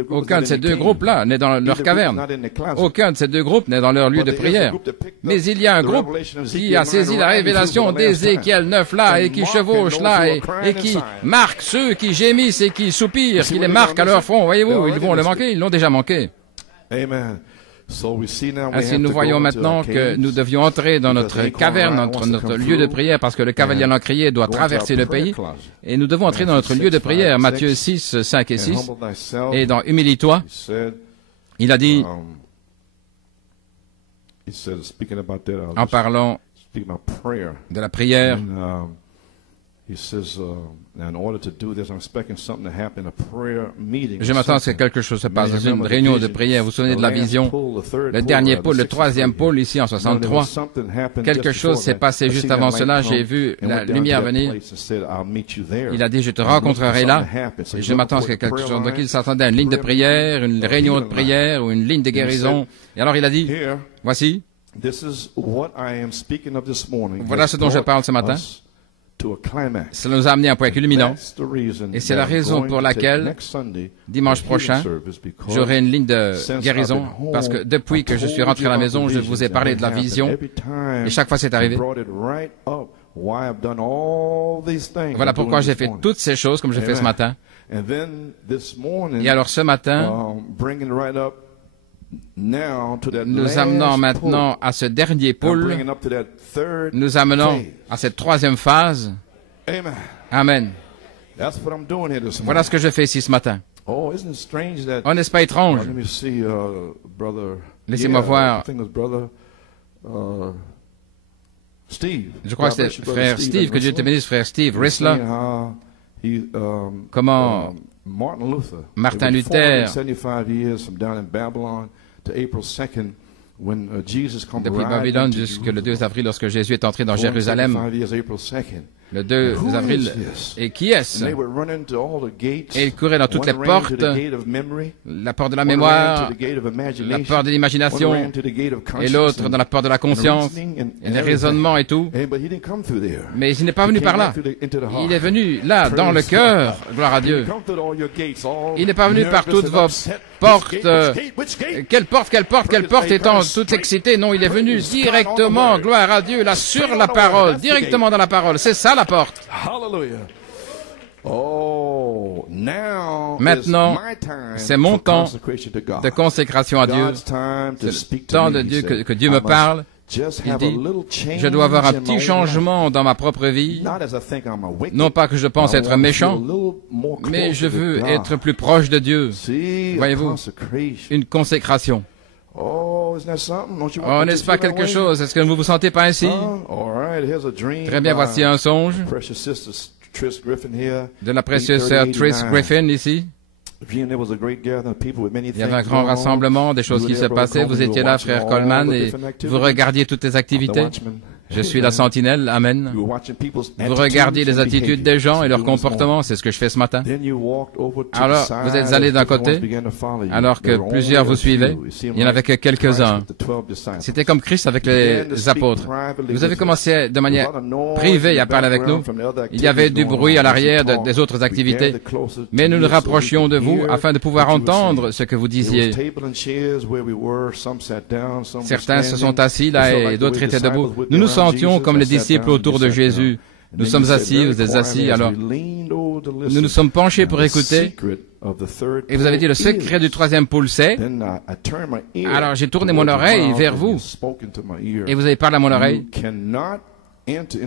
Aucun de ces 2 groupes-là n'est dans leur caverne. Aucun de ces 2 groupes n'est dans leur lieu de prière. Mais il y a un groupe qui a saisi la révélation d'Ézéchiel 9 là, et qui chevauche là, et qui marque ceux qui gémissent et qui soupirent, qui les marque à leur front. Voyez-vous, ils vont le manquer, ils l'ont déjà manqué. Amen. Ainsi, nous voyons maintenant que nous devions entrer dans notre caverne, notre lieu de prière, parce que le cavalier l'encrier doit traverser le pays, et nous devons entrer dans notre lieu de prière. Matthieu 6, 5 et 6, et dans Humilie-toi, il a dit, en parlant de la prière, je m'attends à ce que quelque chose se passe dans une réunion de prière. Vous vous souvenez de la vision? Le dernier pôle, le 3e pôle ici en 63. Quelque chose s'est passé juste avant cela. J'ai vu la lumière venir. Il a dit, je te rencontrerai là. Et je m'attends à ce que quelque chose... Donc il s'attendait à une ligne de prière, une réunion de prière ou une ligne de guérison. Et alors il a dit, voici. Voilà ce dont je parle ce matin. Cela nous a amené à un point culminant, et c'est la raison pour laquelle, dimanche prochain, j'aurai une ligne de guérison, parce que depuis que je suis rentré à la maison, je vous ai parlé de la vision, et chaque fois c'est arrivé. Voilà pourquoi j'ai fait toutes ces choses comme j'ai fait ce matin. Et alors ce matin, nous amenons maintenant à ce dernier pôle, nous amenons à cette 3e phase. Amen. Voilà ce que je fais ici ce matin. Oh, n'est-ce pas étrange? Laissez-moi voir. Je crois que c'est frère Steve, que Dieu te bénisse, frère Steve Rissler. Comment Martin Luther, depuis Babylone jusqu'au 2 avril, lorsque Jésus est entré dans Jérusalem, le 2 avril, et qui est-ce? Et il courait dans toutes les portes, la porte de la mémoire, la porte de l'imagination, et l'autre dans la porte de la conscience, et les raisonnements et tout. Mais il n'est pas venu par là. Il est venu là, dans le cœur, gloire à Dieu. Il n'est pas venu par toutes vos portes. Quelle porte étant toute excitée? Non, il est venu directement, gloire à Dieu, là, sur la parole, directement dans la parole. C'est ça la porte. Maintenant, c'est mon temps de consécration à Dieu. C'est le temps de Dieu que Dieu me parle. Il dit, je dois avoir un petit changement dans ma propre vie. Non pas que je pense être méchant, mais je veux être plus proche de Dieu. Voyez-vous, une consécration. Oh, Oh, n'est-ce pas quelque chose? Est-ce que vous vous sentez pas ainsi? Très bien, voici un songe de la précieuse sœur Trish Griffin ici. Il y avait un grand rassemblement, des choses qui se passaient. Vous étiez là, frère Coleman, et vous regardiez toutes les activités. Je suis la sentinelle, amen. Vous regardiez les attitudes des gens et leur comportement, c'est ce que je fais ce matin. Alors, vous êtes allés d'un côté, alors que plusieurs vous suivaient. Il n'y en avait que quelques-uns. C'était comme Christ avec les apôtres. Vous avez commencé de manière privée à parler avec nous. Il y avait du bruit à l'arrière des autres activités, mais nous nous rapprochions de vous afin de pouvoir entendre ce que vous disiez. Certains se sont assis là et d'autres étaient debout. Nous nous sentions comme les disciples autour de Jésus. Nous sommes assis, vous êtes assis, alors nous nous sommes penchés pour écouter. Et vous avez dit, le secret du troisième pôle, c'est... Alors j'ai tourné mon oreille vers vous. Et vous avez parlé à mon oreille.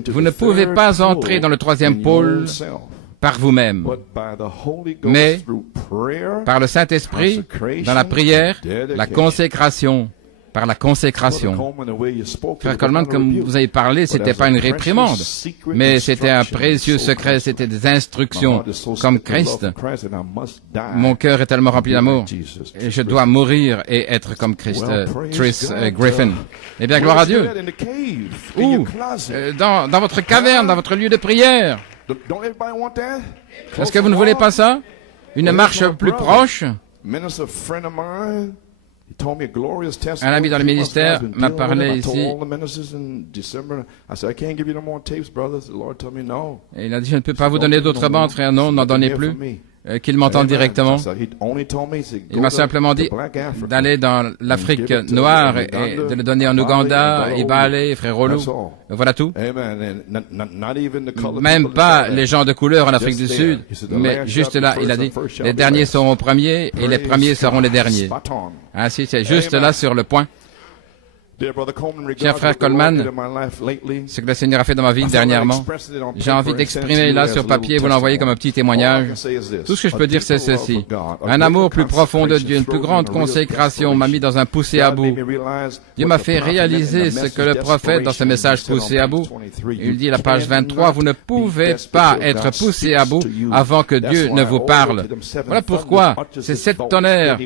Vous ne pouvez pas entrer dans le troisième pôle par vous-même, mais par le Saint-Esprit, dans la prière, la consécration. Par la consécration. Frère Coleman, comme vous avez parlé, c'était pas une réprimande, mais c'était un précieux secret, c'était des instructions. Comme Christ, mon cœur est tellement rempli d'amour, et je dois mourir et être comme Christ. Trish Griffin. Eh bien, gloire à Dieu. Où? Dans votre caverne, dans votre lieu de prière. Est-ce que vous ne voulez pas ça? Une marche plus proche? Un ami dans le ministère m'a parlé ici. Et il a dit, je ne peux pas vous donner d'autres bandes, frère. Non, n'en donnez plus. Qu'il m'entende directement. Il m'a simplement dit d'aller dans l'Afrique noire et de le donner en Ouganda, Ibale, frère Rolou. Voilà tout. Même pas les gens de couleur en Afrique du Sud, mais juste là, il a dit, les derniers seront premiers et les premiers seront les derniers. Ainsi, c'est juste là sur le point. Cher frère Coleman, ce que le Seigneur a fait dans ma vie dernièrement, j'ai envie d'exprimer là sur papier, vous l'envoyer comme un petit témoignage. Tout ce que je peux dire, c'est ceci. Un amour plus profond de Dieu, une plus grande consécration m'a mis dans un poussé à bout. Dieu m'a fait réaliser ce que le prophète, dans ce message poussé à bout, il dit à la page 23, vous ne pouvez pas être poussé à bout avant que Dieu ne vous parle. Voilà pourquoi c'est sept tonnerres.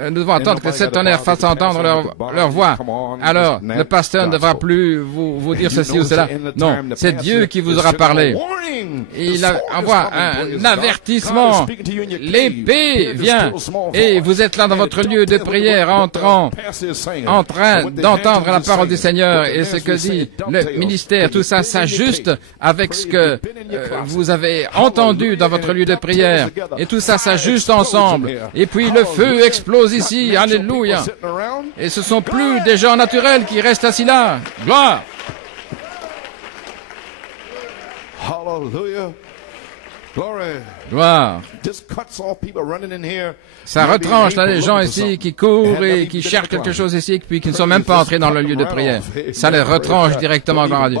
Nous devons attendre que ces tonnerres fassent entendre leur voix. Alors, le pasteur ne devra plus vous dire ceci ou cela. Non, c'est Dieu qui vous aura parlé. Il envoie un avertissement. L'épée vient. Et vous êtes là dans votre lieu de prière, en train d'entendre la parole du Seigneur et ce que dit le ministère. Tout ça s'ajuste avec ce que vous avez entendu dans votre lieu de prière. Et tout ça s'ajuste ensemble. Et puis le feu explose ici, alléluia. Et ce sont plus des gens naturels qui restent assis là. Gloire. Gloire. Ça retranche là les gens ici qui courent et qui cherchent quelque chose ici, puis qui ne sont même pas entrés dans le lieu de prière. Ça les retranche directement, gloire à Dieu.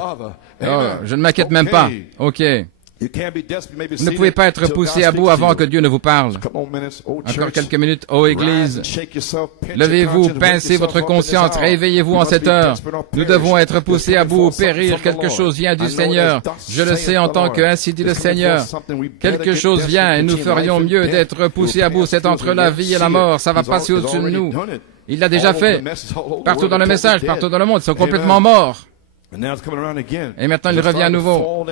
Oh, je ne m'inquiète même pas. Ok. Vous ne pouvez pas être poussé à bout avant que Dieu ne vous parle. Encore quelques minutes. Ô Église, levez-vous, pincez votre conscience, réveillez-vous en cette heure. Nous devons être poussés à bout, périr. Quelque chose vient du Seigneur. Je le sais en tant que ainsi dit le Seigneur. Quelque chose vient et nous ferions mieux d'être poussés à bout. C'est entre la vie et la mort. Ça va passer au-dessus de nous. Il l'a déjà fait. Partout dans le message, partout dans le monde, ils sont complètement morts. Et maintenant, il revient à nouveau.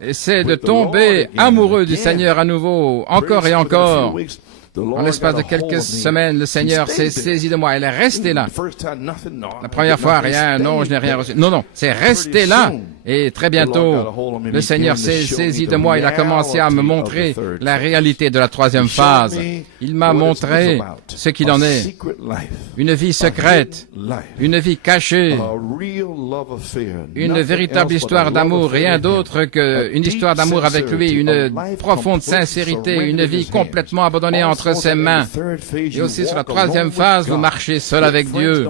Et c'est de tomber amoureux du Seigneur à nouveau, encore et encore. En l'espace de quelques semaines, le Seigneur s'est saisi de moi. Elle est restée là. La première fois, rien, non, je n'ai rien reçu. Non, non, c'est resté là. Et très bientôt, le Seigneur s'est saisi de moi. Il a commencé à me montrer la réalité de la troisième phase. Il m'a montré ce qu'il en est. Une vie secrète, une vie cachée, une véritable histoire d'amour, rien d'autre qu'une histoire d'amour avec lui, une profonde sincérité, une vie complètement abandonnée entre ses mains. Et aussi sur la troisième phase, vous marchez seul avec Dieu.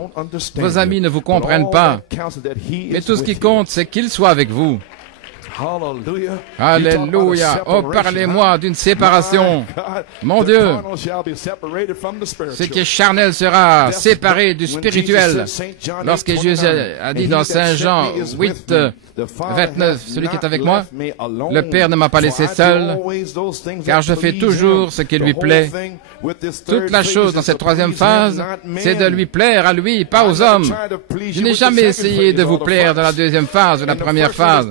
Vos amis ne vous comprennent pas. Mais tout ce qui compte, c'est qu'il soit avec vous. Alléluia. Oh, parlez-moi d'une séparation. Mon Dieu, ce qui est charnel sera séparé du spirituel. Lorsque Jésus a dit dans Saint Jean 8, 29, celui qui est avec moi, le Père ne m'a pas laissé seul, car je fais toujours ce qui lui plaît. Toute la chose dans cette troisième phase, c'est de lui plaire à lui, pas aux hommes. Je n'ai jamais essayé de vous plaire dans la deuxième phase, ou la première phase.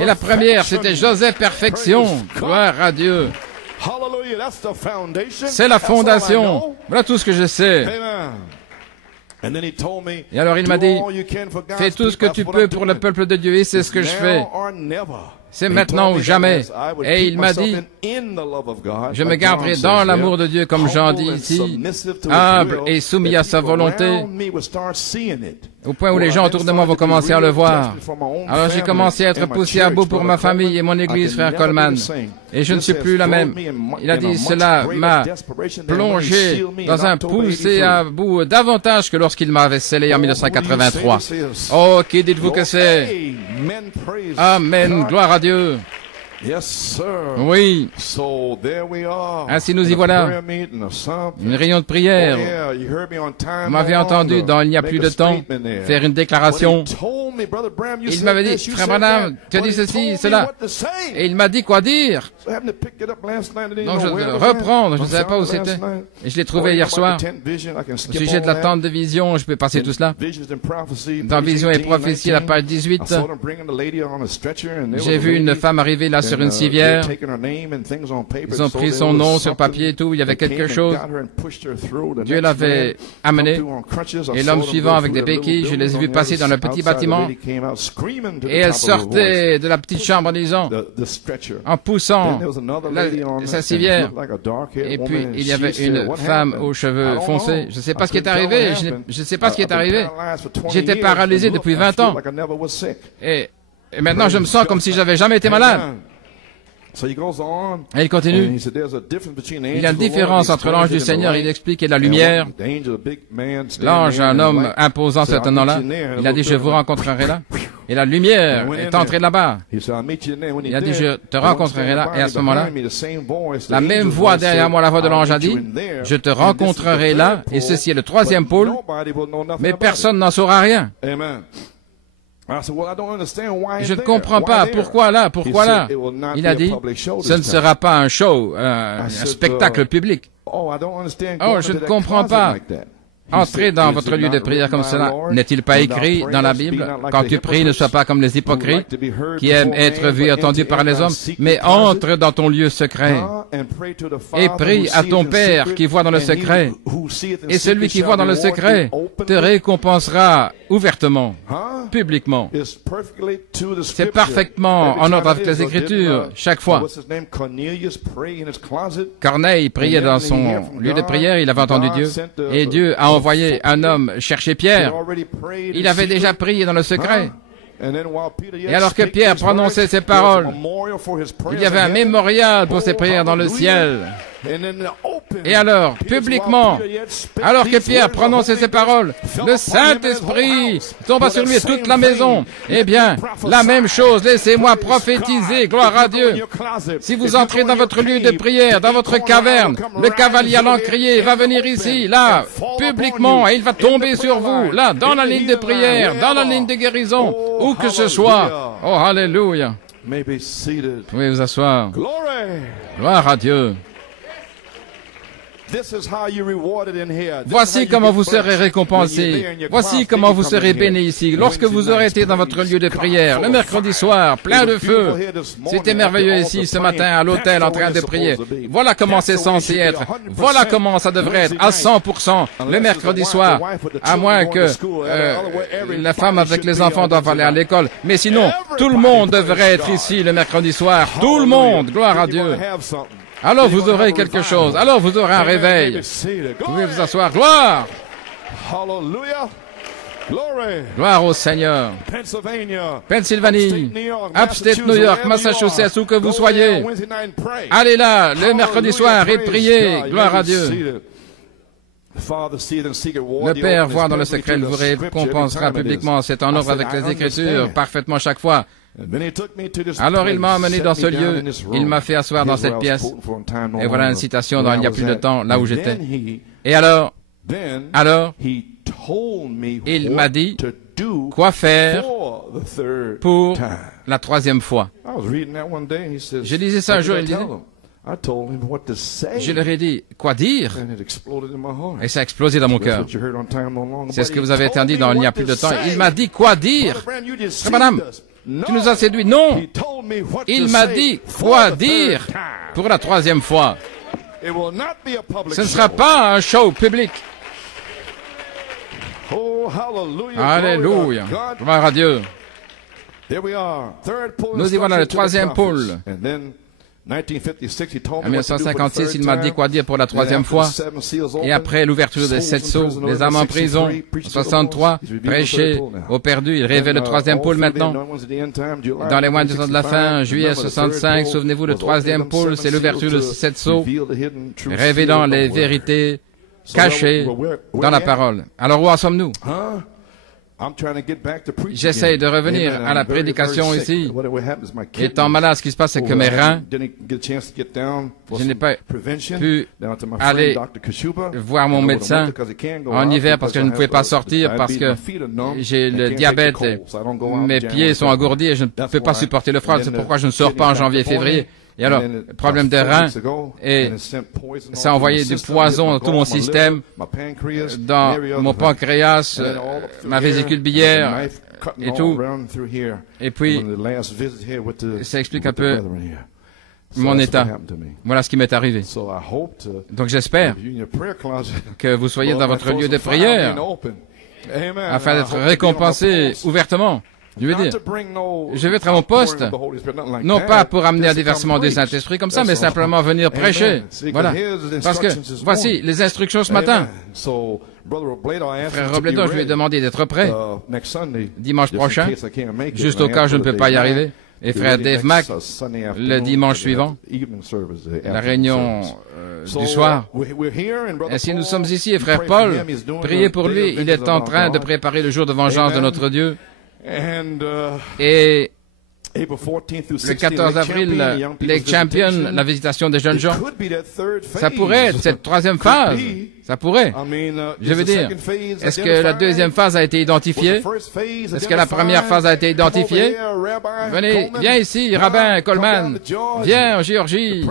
Et la première, c'était Joseph Perfection. Gloire à Dieu. C'est la fondation. Voilà tout ce que je sais. Et alors il m'a dit, fais tout ce que tu peux pour le peuple de Dieu, et c'est ce que je fais. C'est maintenant ou jamais. Et il m'a dit, je me garderai dans l'amour de Dieu, comme Jean dit ici, humble et soumis à sa volonté, au point où les gens autour de moi vont commencer à le voir. Alors j'ai commencé à être poussé à bout pour ma famille et mon église, frère Coleman. Et je ne suis plus la même. Il a dit, cela m'a plongé dans un poussé à bout davantage que lorsqu'il m'avait scellé en 1983. Oh, qui dites-vous que c'est? Amen, gloire à Dieu. Oui. Ainsi nous y voilà. Une réunion de prière. Vous m'avez entendu dans il n'y a plus de temps faire une déclaration. Il m'avait dit, frère Branham, tu as dit ceci, cela. Et il m'a dit quoi dire. Donc je vais reprendre, je ne savais pas où c'était. Et je l'ai trouvé hier soir. Au sujet de la tente de vision, je peux passer tout cela. Dans Vision et prophétie, la page 18, j'ai vu une femme arriver là sur une civière. Ils ont pris son nom sur papier et tout. Il y avait quelque chose. Dieu l'avait amené. Et l'homme suivant avec des béquilles, je les ai vus passer dans le petit bâtiment. Et elle sortait de la petite chambre en disant, en poussant sa civière. Et puis il y avait une femme aux cheveux foncés. Je ne sais pas ce qui est arrivé. Je ne sais pas ce qui est arrivé. J'étais paralysé depuis 20 ans. Et maintenant je me sens comme si j'avais jamais été malade. Et il continue. Il y a une différence entre l'ange du Seigneur, il explique, et la lumière. L'ange, un homme imposant cet nom-là, il a dit, je vous rencontrerai là. Et la lumière est entrée là-bas. Il a dit, je te rencontrerai là. Et à ce moment-là, la même voix derrière moi, la voix de l'ange a dit, je te rencontrerai là. Et ceci est le troisième pôle. Mais personne n'en saura rien. Je ne comprends pas. Pourquoi là? Pourquoi là? Il a dit, ce ne sera pas un show, un spectacle public. Oh, je ne comprends pas. Entrez dans votre lieu de prière comme cela. N'est-il pas écrit dans la Bible, quand tu pries, ne sois pas comme les hypocrites qui aiment être vus et entendus par les hommes, mais entre dans ton lieu secret et prie à ton Père qui voit dans le secret. Et celui qui voit dans le secret te récompensera ouvertement, publiquement. C'est parfaitement en ordre avec les Écritures, chaque fois. Corneille priait dans son lieu de prière, il avait entendu Dieu, et Dieu a envoyé un homme chercher Pierre. Il avait déjà prié dans le secret. Et alors que Pierre prononçait ces paroles, il y avait un mémorial pour ses prières dans le ciel. Et alors, publiquement, alors que Pierre prononçait ces paroles, le Saint-Esprit tomba sur lui et toute la maison. Eh bien, la même chose, laissez-moi prophétiser, gloire à Dieu. Si vous entrez dans votre lieu de prière, dans votre caverne, le cavalier allant crier va venir ici, là, publiquement, et il va tomber sur vous, là, dans la ligne de prière, dans la ligne de guérison, où que ce soit. Oh, alléluia. Vous pouvez vous asseoir. Gloire à Dieu. Voici comment vous serez récompensé. Voici comment vous serez béni ici. Lorsque vous aurez été dans votre lieu de prière, le mercredi soir, plein de feu. C'était merveilleux ici ce matin à l'hôtel en train de prier. Voilà comment c'est censé être. Voilà comment ça devrait être à 100% le mercredi soir. À moins que la femme avec les enfants doive aller à l'école. Mais sinon, tout le monde devrait être ici le mercredi soir. Tout le monde. Gloire à Dieu. Alors vous aurez quelque chose. Alors vous aurez un réveil. Vous pouvez vous asseoir. Gloire! Gloire au Seigneur. Pennsylvanie, Upstate New York, Massachusetts, où que vous soyez. Allez là, le mercredi soir et priez. Gloire à Dieu. Le Père voit dans le secret, il vous récompensera publiquement. C'est en ordre avec les Écritures, parfaitement chaque fois. Alors il m'a emmené dans ce lieu, il m'a fait asseoir dans cette pièce. Et voilà une citation dans il n'y a plus de temps, là où j'étais. Et alors, il m'a dit quoi faire pour la troisième fois. Je lisais ça un jour, il disait, je leur ai dit, quoi dire? Et ça a explosé dans mon cœur. C'est ce que vous avez entendu dans il n'y a plus de temps. Il m'a dit, quoi dire? Madame, tu nous as séduit. Non! Il m'a dit, quoi dire pour la troisième fois? Ce ne sera pas un show public. Alléluia. Gloire à Dieu. Nous y voilà, le troisième pôle. En 1956, il m'a dit quoi dire pour la troisième fois. Et après l'ouverture des 7 sceaux, les âmes en prison, en 63, prêché aux perdus, il rêvait le troisième pôle maintenant. Dans les mois du temps de la fin, juillet 65, souvenez-vous, le troisième pôle, c'est l'ouverture de 7 sceaux, révélant les vérités cachées dans la parole. Alors où en sommes-nous? J'essaye de revenir à la prédication ici. Étant malade, ce qui se passe, c'est que mes reins, je n'ai pas pu aller voir mon médecin en hiver parce que je ne pouvais pas sortir parce que j'ai le diabète et mes pieds sont engourdis et je ne peux pas supporter le froid. C'est pourquoi je ne sors pas en janvier, février. Et alors, problème de rein, et ça a envoyé du poison dans tout mon système, dans mon pancréas, ma vésicule biliaire, et tout. Et puis, ça explique un peu mon état. Voilà ce qui m'est arrivé. Donc j'espère que vous soyez dans votre lieu de prière, afin d'être récompensé ouvertement. Je veux dire, je vais être à mon poste, non pas pour amener un déversement du Saint-Esprit comme ça, mais simplement venir prêcher. Voilà. Parce que, voici les instructions ce matin. Frère Robledo, je lui ai demandé d'être prêt dimanche prochain, juste au cas où je ne peux pas y arriver. Et frère Dave Mack, le dimanche suivant, la réunion du soir. Ainsi nous sommes ici, et frère Paul, priez pour lui, il est en train de préparer le jour de vengeance de notre Dieu. Et le 14 avril, les Champions, la visitation des jeunes gens, ça pourrait être cette troisième phase. Ça pourrait. Je veux dire, est-ce que la deuxième phase a été identifiée? Est-ce que la première phase a été identifiée? Venez, viens ici, rabbin Coleman. Viens en Géorgie.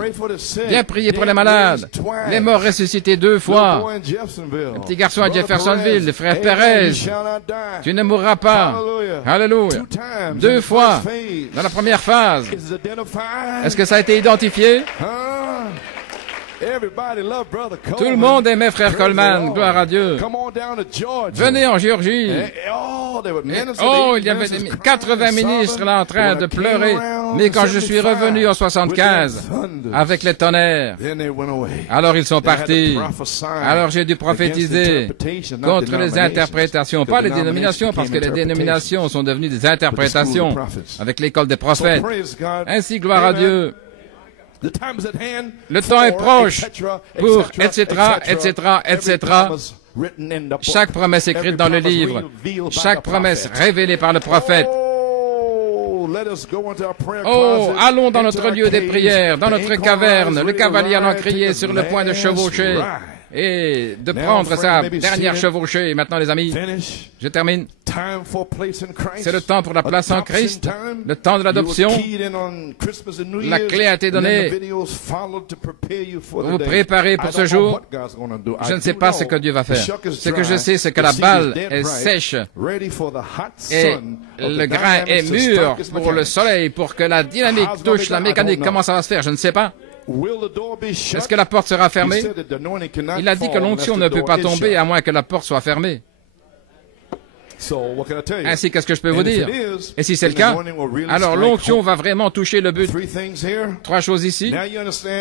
Viens prier pour les malades. Les morts ressuscités 2 fois. Le petit garçon à Jeffersonville, le frère Perez. Tu ne mourras pas. Alléluia. 2 fois dans la première phase. Est-ce que ça a été identifié? Tout le monde aimait frère Coleman, gloire à Dieu. Venez en Géorgie. Il y avait 80 ministres là en train de pleurer. Mais quand je suis revenu en 75, avec les tonnerres, alors ils sont partis. Alors j'ai dû prophétiser contre les interprétations, pas les dénominations, parce que les dénominations sont devenues des interprétations avec l'école des prophètes. Ainsi, gloire à Dieu. Le temps est proche pour etc., etc., etc. Chaque promesse écrite dans le livre, chaque promesse révélée par le prophète. Oh, allons dans notre lieu des prières, dans notre caverne. Le cavalier en a crié sur le point de chevaucher et de prendre sa dernière chevauchée. Maintenant, les amis, je termine. C'est le temps pour la place en Christ, le temps de l'adoption. La clé a été donnée pour vous préparer pour ce jour. Je ne sais pas ce que Dieu va faire. Ce que je sais, c'est que la balle est sèche et le grain est mûr pour le soleil, pour que la dynamique touche la mécanique. Comment ça va se faire? Je ne sais pas. Est-ce que la porte sera fermée? Il a dit que l'onction ne peut pas tomber à moins que la porte soit fermée. Ainsi, qu'est-ce que je peux vous dire? Et si c'est le cas, alors l'onction va vraiment toucher le but. 3 choses ici.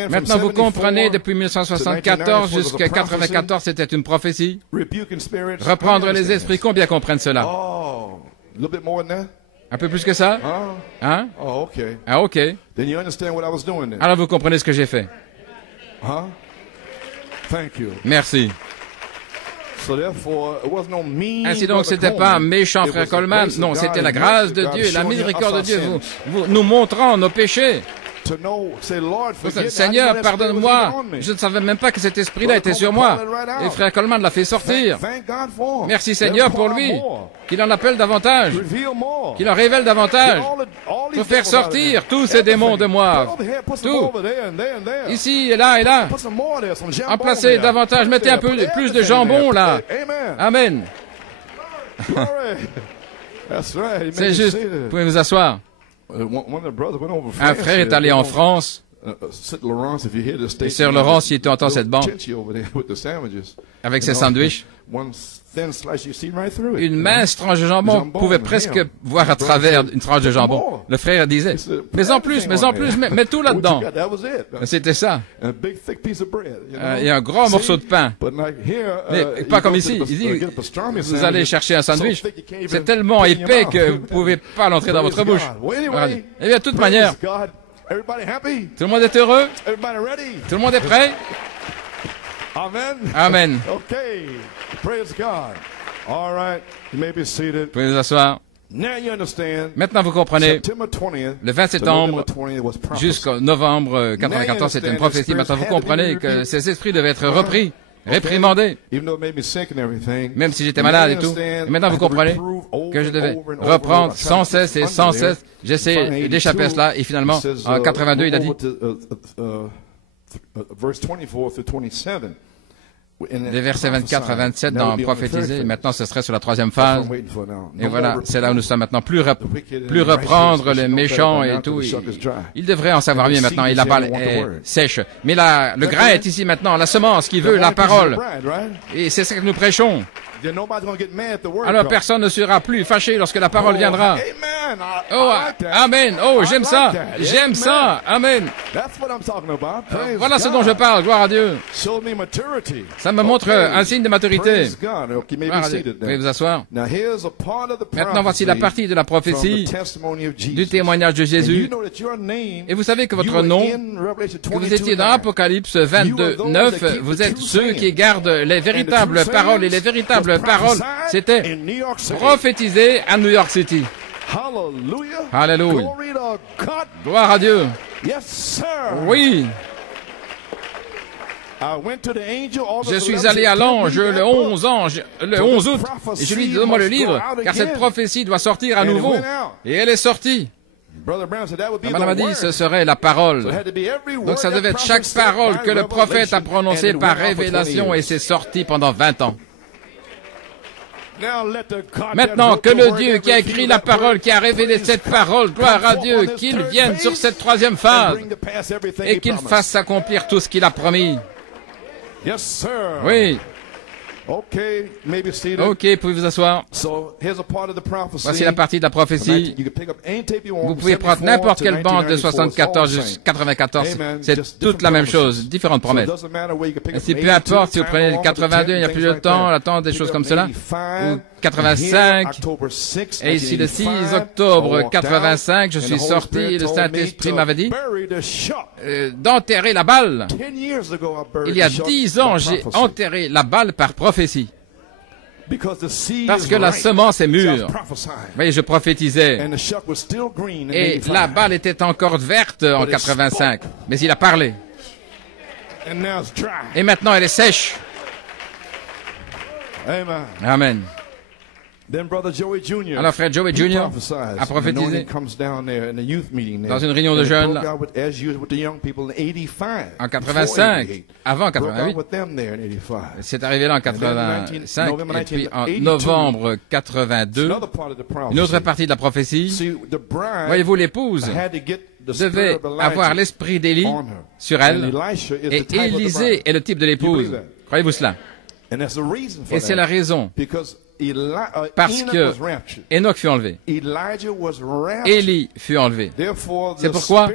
Maintenant, vous comprenez, depuis 1974 jusqu'à 1994, c'était une prophétie. Reprendre les esprits, combien comprennent cela? Un peu plus que ça? Hein? Ah, ok. Alors vous comprenez ce que j'ai fait. Merci. Ainsi donc, c'était pas un méchant frère Coleman, non, c'était la grâce de Dieu, la miséricorde de Dieu, vous nous montrant nos péchés. Seigneur, pardonne-moi, je ne savais même pas que cet esprit-là était sur moi. Et frère Coleman l'a fait sortir. Merci Seigneur pour lui, qu'il en appelle davantage, qu'il en révèle davantage, pour faire sortir tous ces démons de moi. Tout. Ici et là. En placer davantage, mettez un peu plus de jambon là. Amen. C'est juste, vous pouvez vous asseoir. Un frère est allé en France, et Sœur Laurence, si tu entends cette bande, avec ses sandwichs, une mince tranche de jambon pouvait presque voir à travers une tranche de jambon. Le frère disait, mais en plus, mets tout là-dedans. C'était ça. Et un grand morceau de pain. Mais pas comme ici. Il dit, vous allez chercher un sandwich. C'est tellement épais que vous ne pouvez pas l'entrer dans votre bouche. Eh bien, de toute manière, tout le monde est heureux? Tout le monde est prêt? Amen. Okay. Praise God. All right. You may be seated. Vous pouvez vous asseoir. Now you understand. Maintenant, vous comprenez. Le 20 septembre jusqu'au novembre 94, c'était une prophétie. Maintenant, vous comprenez que ces esprits devaient être repris, réprimandés. Même si j'étais malade et tout. Et maintenant, vous comprenez que je devais reprendre sans cesse et sans cesse. J'essaie d'échapper à cela. Et finalement, en 82, il a dit, les versets 24 à 27 dans prophétisé. Maintenant, ce serait sur la troisième phase. Et voilà, c'est là où nous sommes maintenant. Plus reprendre les méchants et tout. Il devrait en savoir mieux maintenant. Et la balle est sèche. Mais le grain est ici maintenant. La semence qui veut la parole. Et c'est ça que nous prêchons. Alors personne ne sera plus fâché lorsque la parole viendra. Oh, amen. Oh, j'aime ça. J'aime ça. Amen. Voilà ce dont je parle. Gloire à Dieu. Ça me montre un signe de maturité. Vous pouvez vous asseoir. Maintenant, voici la partie de la prophétie du témoignage de Jésus. Et vous savez que votre nom, que vous étiez dans Apocalypse 22, 9, vous êtes ceux qui gardent les véritables paroles et les véritables paroles, c'était prophétisé à New York City. Alléluia. Gloire à Dieu. Oui. Je suis allé à l'ange le 11 août, et je lui ai dit, donne-moi le livre, car cette prophétie doit sortir à nouveau. Et elle est sortie. Madame a dit, ce serait la parole. Donc ça devait être chaque parole que le prophète a prononcée par révélation, et c'est sorti pendant 20 ans. Maintenant que le Dieu qui a écrit la parole, qui a révélé cette parole, gloire à Dieu, qu'il vienne sur cette troisième phase et qu'il fasse s'accomplir tout ce qu'il a promis. Oui. Ok, pouvez vous asseoir. Voici la partie de la prophétie. Vous pouvez prendre n'importe quelle bande de 74 jusqu'à 94. C'est toute la même chose, différentes promesses. Et si peu importe si vous prenez le 82, il n'y a plus de temps, l'attente, des choses comme cela. Ou 85. Et ici, le 6 octobre 85, je suis sorti et le Saint-Esprit m'avait dit d'enterrer la balle. Il y a 10 ans, j'ai enterré la balle par prophétie. Parce que la semence est mûre. Oui, je prophétisais. Et la balle était encore verte en 85. Mais il a parlé. Et maintenant, elle est sèche. Amen. Alors, frère Joey Jr. a prophétisé dans une réunion de jeunes en 85, avant 88. C'est arrivé là en 85, et puis en novembre 82, une autre partie de la prophétie. Voyez-vous, l'épouse devait avoir l'esprit d'Élie sur elle, et Élisée est le type de l'épouse. Croyez-vous cela? Et c'est la raison. Parce que Enoch fut enlevé. Élie fut enlevé. C'est pourquoi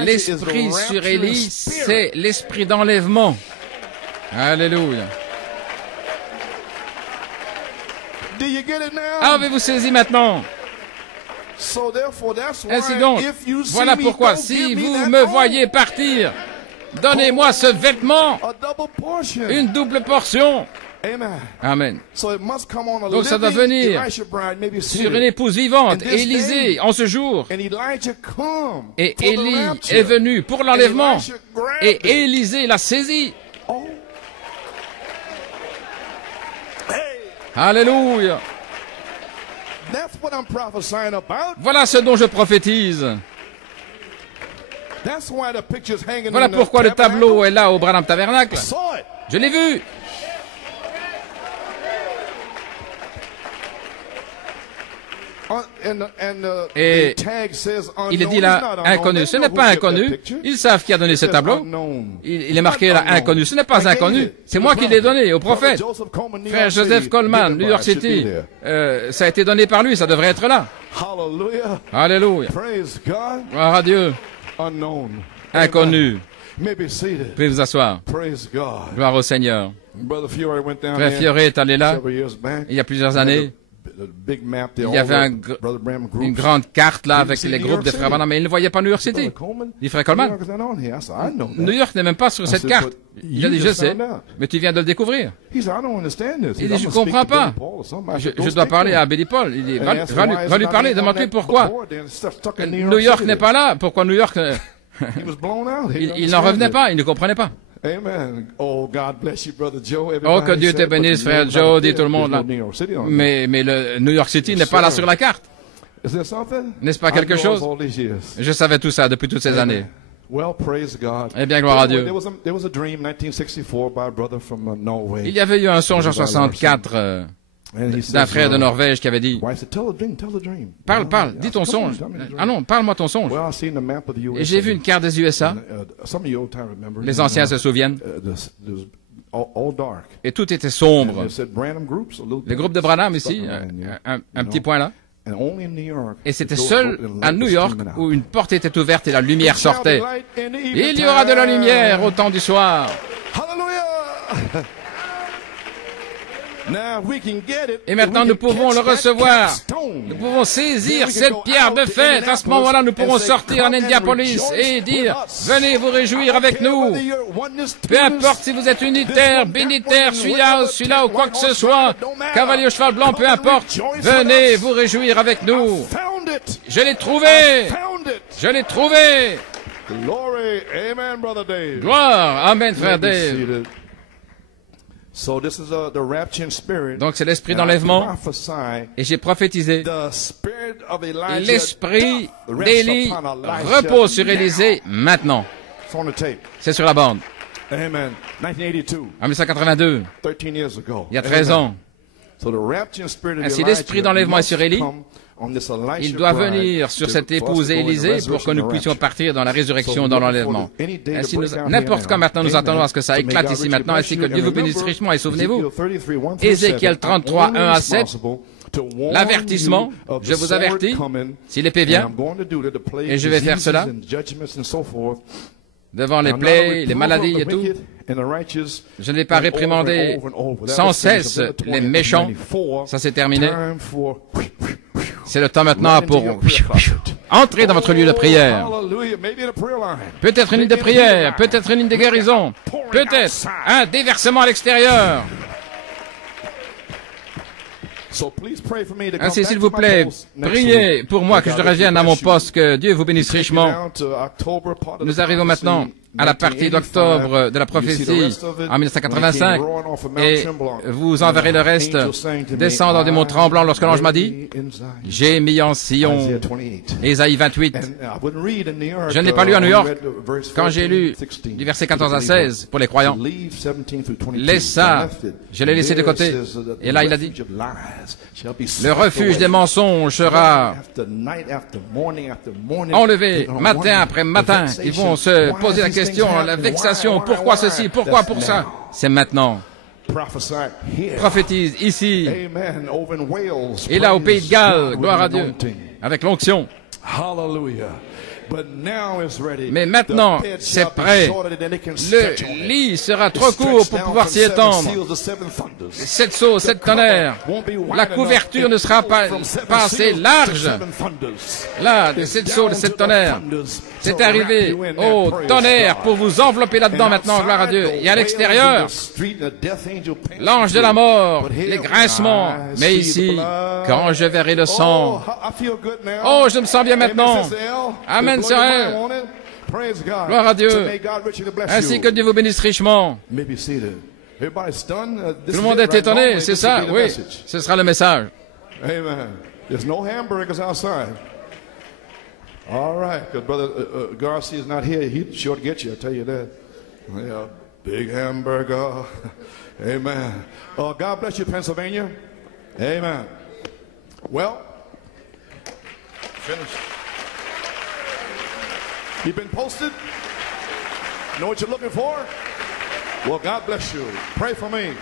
l'esprit sur Élie, c'est l'esprit d'enlèvement. Alléluia. Avez-vous saisi maintenant? Ainsi donc, voilà pourquoi, si vous me voyez partir, donnez-moi ce vêtement, une double portion. Amen. Donc ça doit venir sur une épouse vivante, Élisée, en ce jour. Et Élie est venu pour l'enlèvement, et Élisée l'a saisi. Alléluia. Voilà ce dont je prophétise. Voilà pourquoi le tableau est là au Branham Tabernacle. Je l'ai vu. Et il est dit là, inconnu. Ce n'est pas inconnu. Ils savent qui a donné ce tableau. Il est marqué là, inconnu. Ce n'est pas inconnu. C'est moi qui l'ai donné au prophète. Frère Joseph Coleman, New York City. Ça a été donné par lui, ça devrait être là. Alléluia. Gloire à Dieu. Inconnu. Vous pouvez vous asseoir. Gloire au Seigneur. Frère Fiore est allé là, il y a plusieurs années. Il y avait une grande carte là avec les groupes de frères Branham, mais il ne voyait pas New York City. Il dit, frère Coleman, New York n'est même pas sur cette carte. Il a dit, je sais, mais tu viens de le découvrir. Il dit, je ne comprends pas. Je dois parler à Billy Paul. Il dit, va lui parler, demande-lui pourquoi. New York n'est pas là. Pourquoi New York... Il n'en revenait pas, il ne comprenait pas. Oh, que Dieu te bénisse, frère Joe, dit tout le monde là. Mais le New York City n'est pas là sur la carte. N'est-ce pas quelque chose? Je savais tout ça depuis toutes ces années. Eh bien, gloire à Dieu. Il y avait eu un songe en 64 d'un frère de Norvège qui avait dit, parle, dis ton songe. Ah non, parle-moi ton songe. Et j'ai vu une carte des USA. Les anciens se souviennent. Et tout était sombre. Les groupes de Branham ici, un petit point là. Et c'était seul à New York où une porte était ouverte et la lumière sortait. Il y aura de la lumière au temps du soir. Et maintenant, nous pouvons le recevoir. Nous pouvons saisir cette pierre de fête. À ce moment-là, nous pourrons sortir en Indianapolis et dire, venez vous réjouir avec nous. Peu importe si vous êtes unitaire, bénitaire, celui-là ou quoi que ce soit, cavalier au cheval blanc, peu importe, venez vous réjouir avec nous. Je l'ai trouvé. Je l'ai trouvé. Gloire. Amen, frère Dave. Donc c'est l'esprit d'enlèvement, et j'ai prophétisé, l'esprit d'Élie repose sur Élisée maintenant. C'est sur la bande. En 1982, il y a 13 ans. Ainsi l'esprit d'enlèvement est sur Élie. Il doit venir sur cette épouse Élisée pour que nous puissions partir dans la résurrection, dans l'enlèvement. Ainsi, n'importe quand maintenant, nous attendons à ce que ça éclate ici maintenant, ainsi que Dieu vous bénisse richement. Et souvenez-vous, Ézéchiel 33, 1 à 7, l'avertissement, je vous avertis, si l'épée vient, et je vais faire cela, devant les plaies, les maladies et tout. Je n'ai pas réprimandé sans cesse les méchants. Ça c'est terminé. C'est le temps maintenant pour entrer dans votre lieu de prière. Peut-être une ligne de prière, peut-être une ligne de guérison, peut-être un déversement à l'extérieur. Ainsi, s'il vous plaît, priez pour moi que je revienne à mon poste, que Dieu vous bénisse richement. Nous arrivons maintenant à la partie d'octobre de la prophétie en 1985, et vous enverrez le reste descendant des monts tremblants lorsque l'ange m'a dit, j'ai mis en Sion, Ésaïe 28. Je ne l'ai pas lu à New York. Quand j'ai lu du verset 14 à 16 pour les croyants, laisse ça, je l'ai laissé de côté. Et là il a dit, le refuge des mensonges sera enlevé matin après matin. Ils vont se poser la question, la vexation, pourquoi ceci, pourquoi pour ça. C'est maintenant. Prophétise ici et là au pays de Galles, gloire à Dieu, avec l'onction. Mais maintenant, c'est prêt. Le lit sera trop court pour pouvoir s'y étendre. 7 sceaux, 7 tonnerres. La couverture ne sera pas assez large. Là, 7 sceaux, 7 tonnerres. C'est arrivé au tonnerre pour vous envelopper là-dedans maintenant, gloire à Dieu. Et à l'extérieur, l'ange de la mort, les grincements. Mais ici, quand je verrai le sang, oh, je me sens bien maintenant. Amen, sœur Elle. Gloire à Dieu. Ainsi que Dieu vous bénisse richement. Tout le monde est étonné, c'est ça? Oui, ce sera le message. Amen. There's no hamburgers outside. All right, because Brother Garcia is not here. He'd sure get you, I'll tell you that. Yeah, big hamburger. Amen. God bless you, Pennsylvania. Amen. Well, finished. You've been posted? Know what you're looking for? Well, God bless you. Pray for me.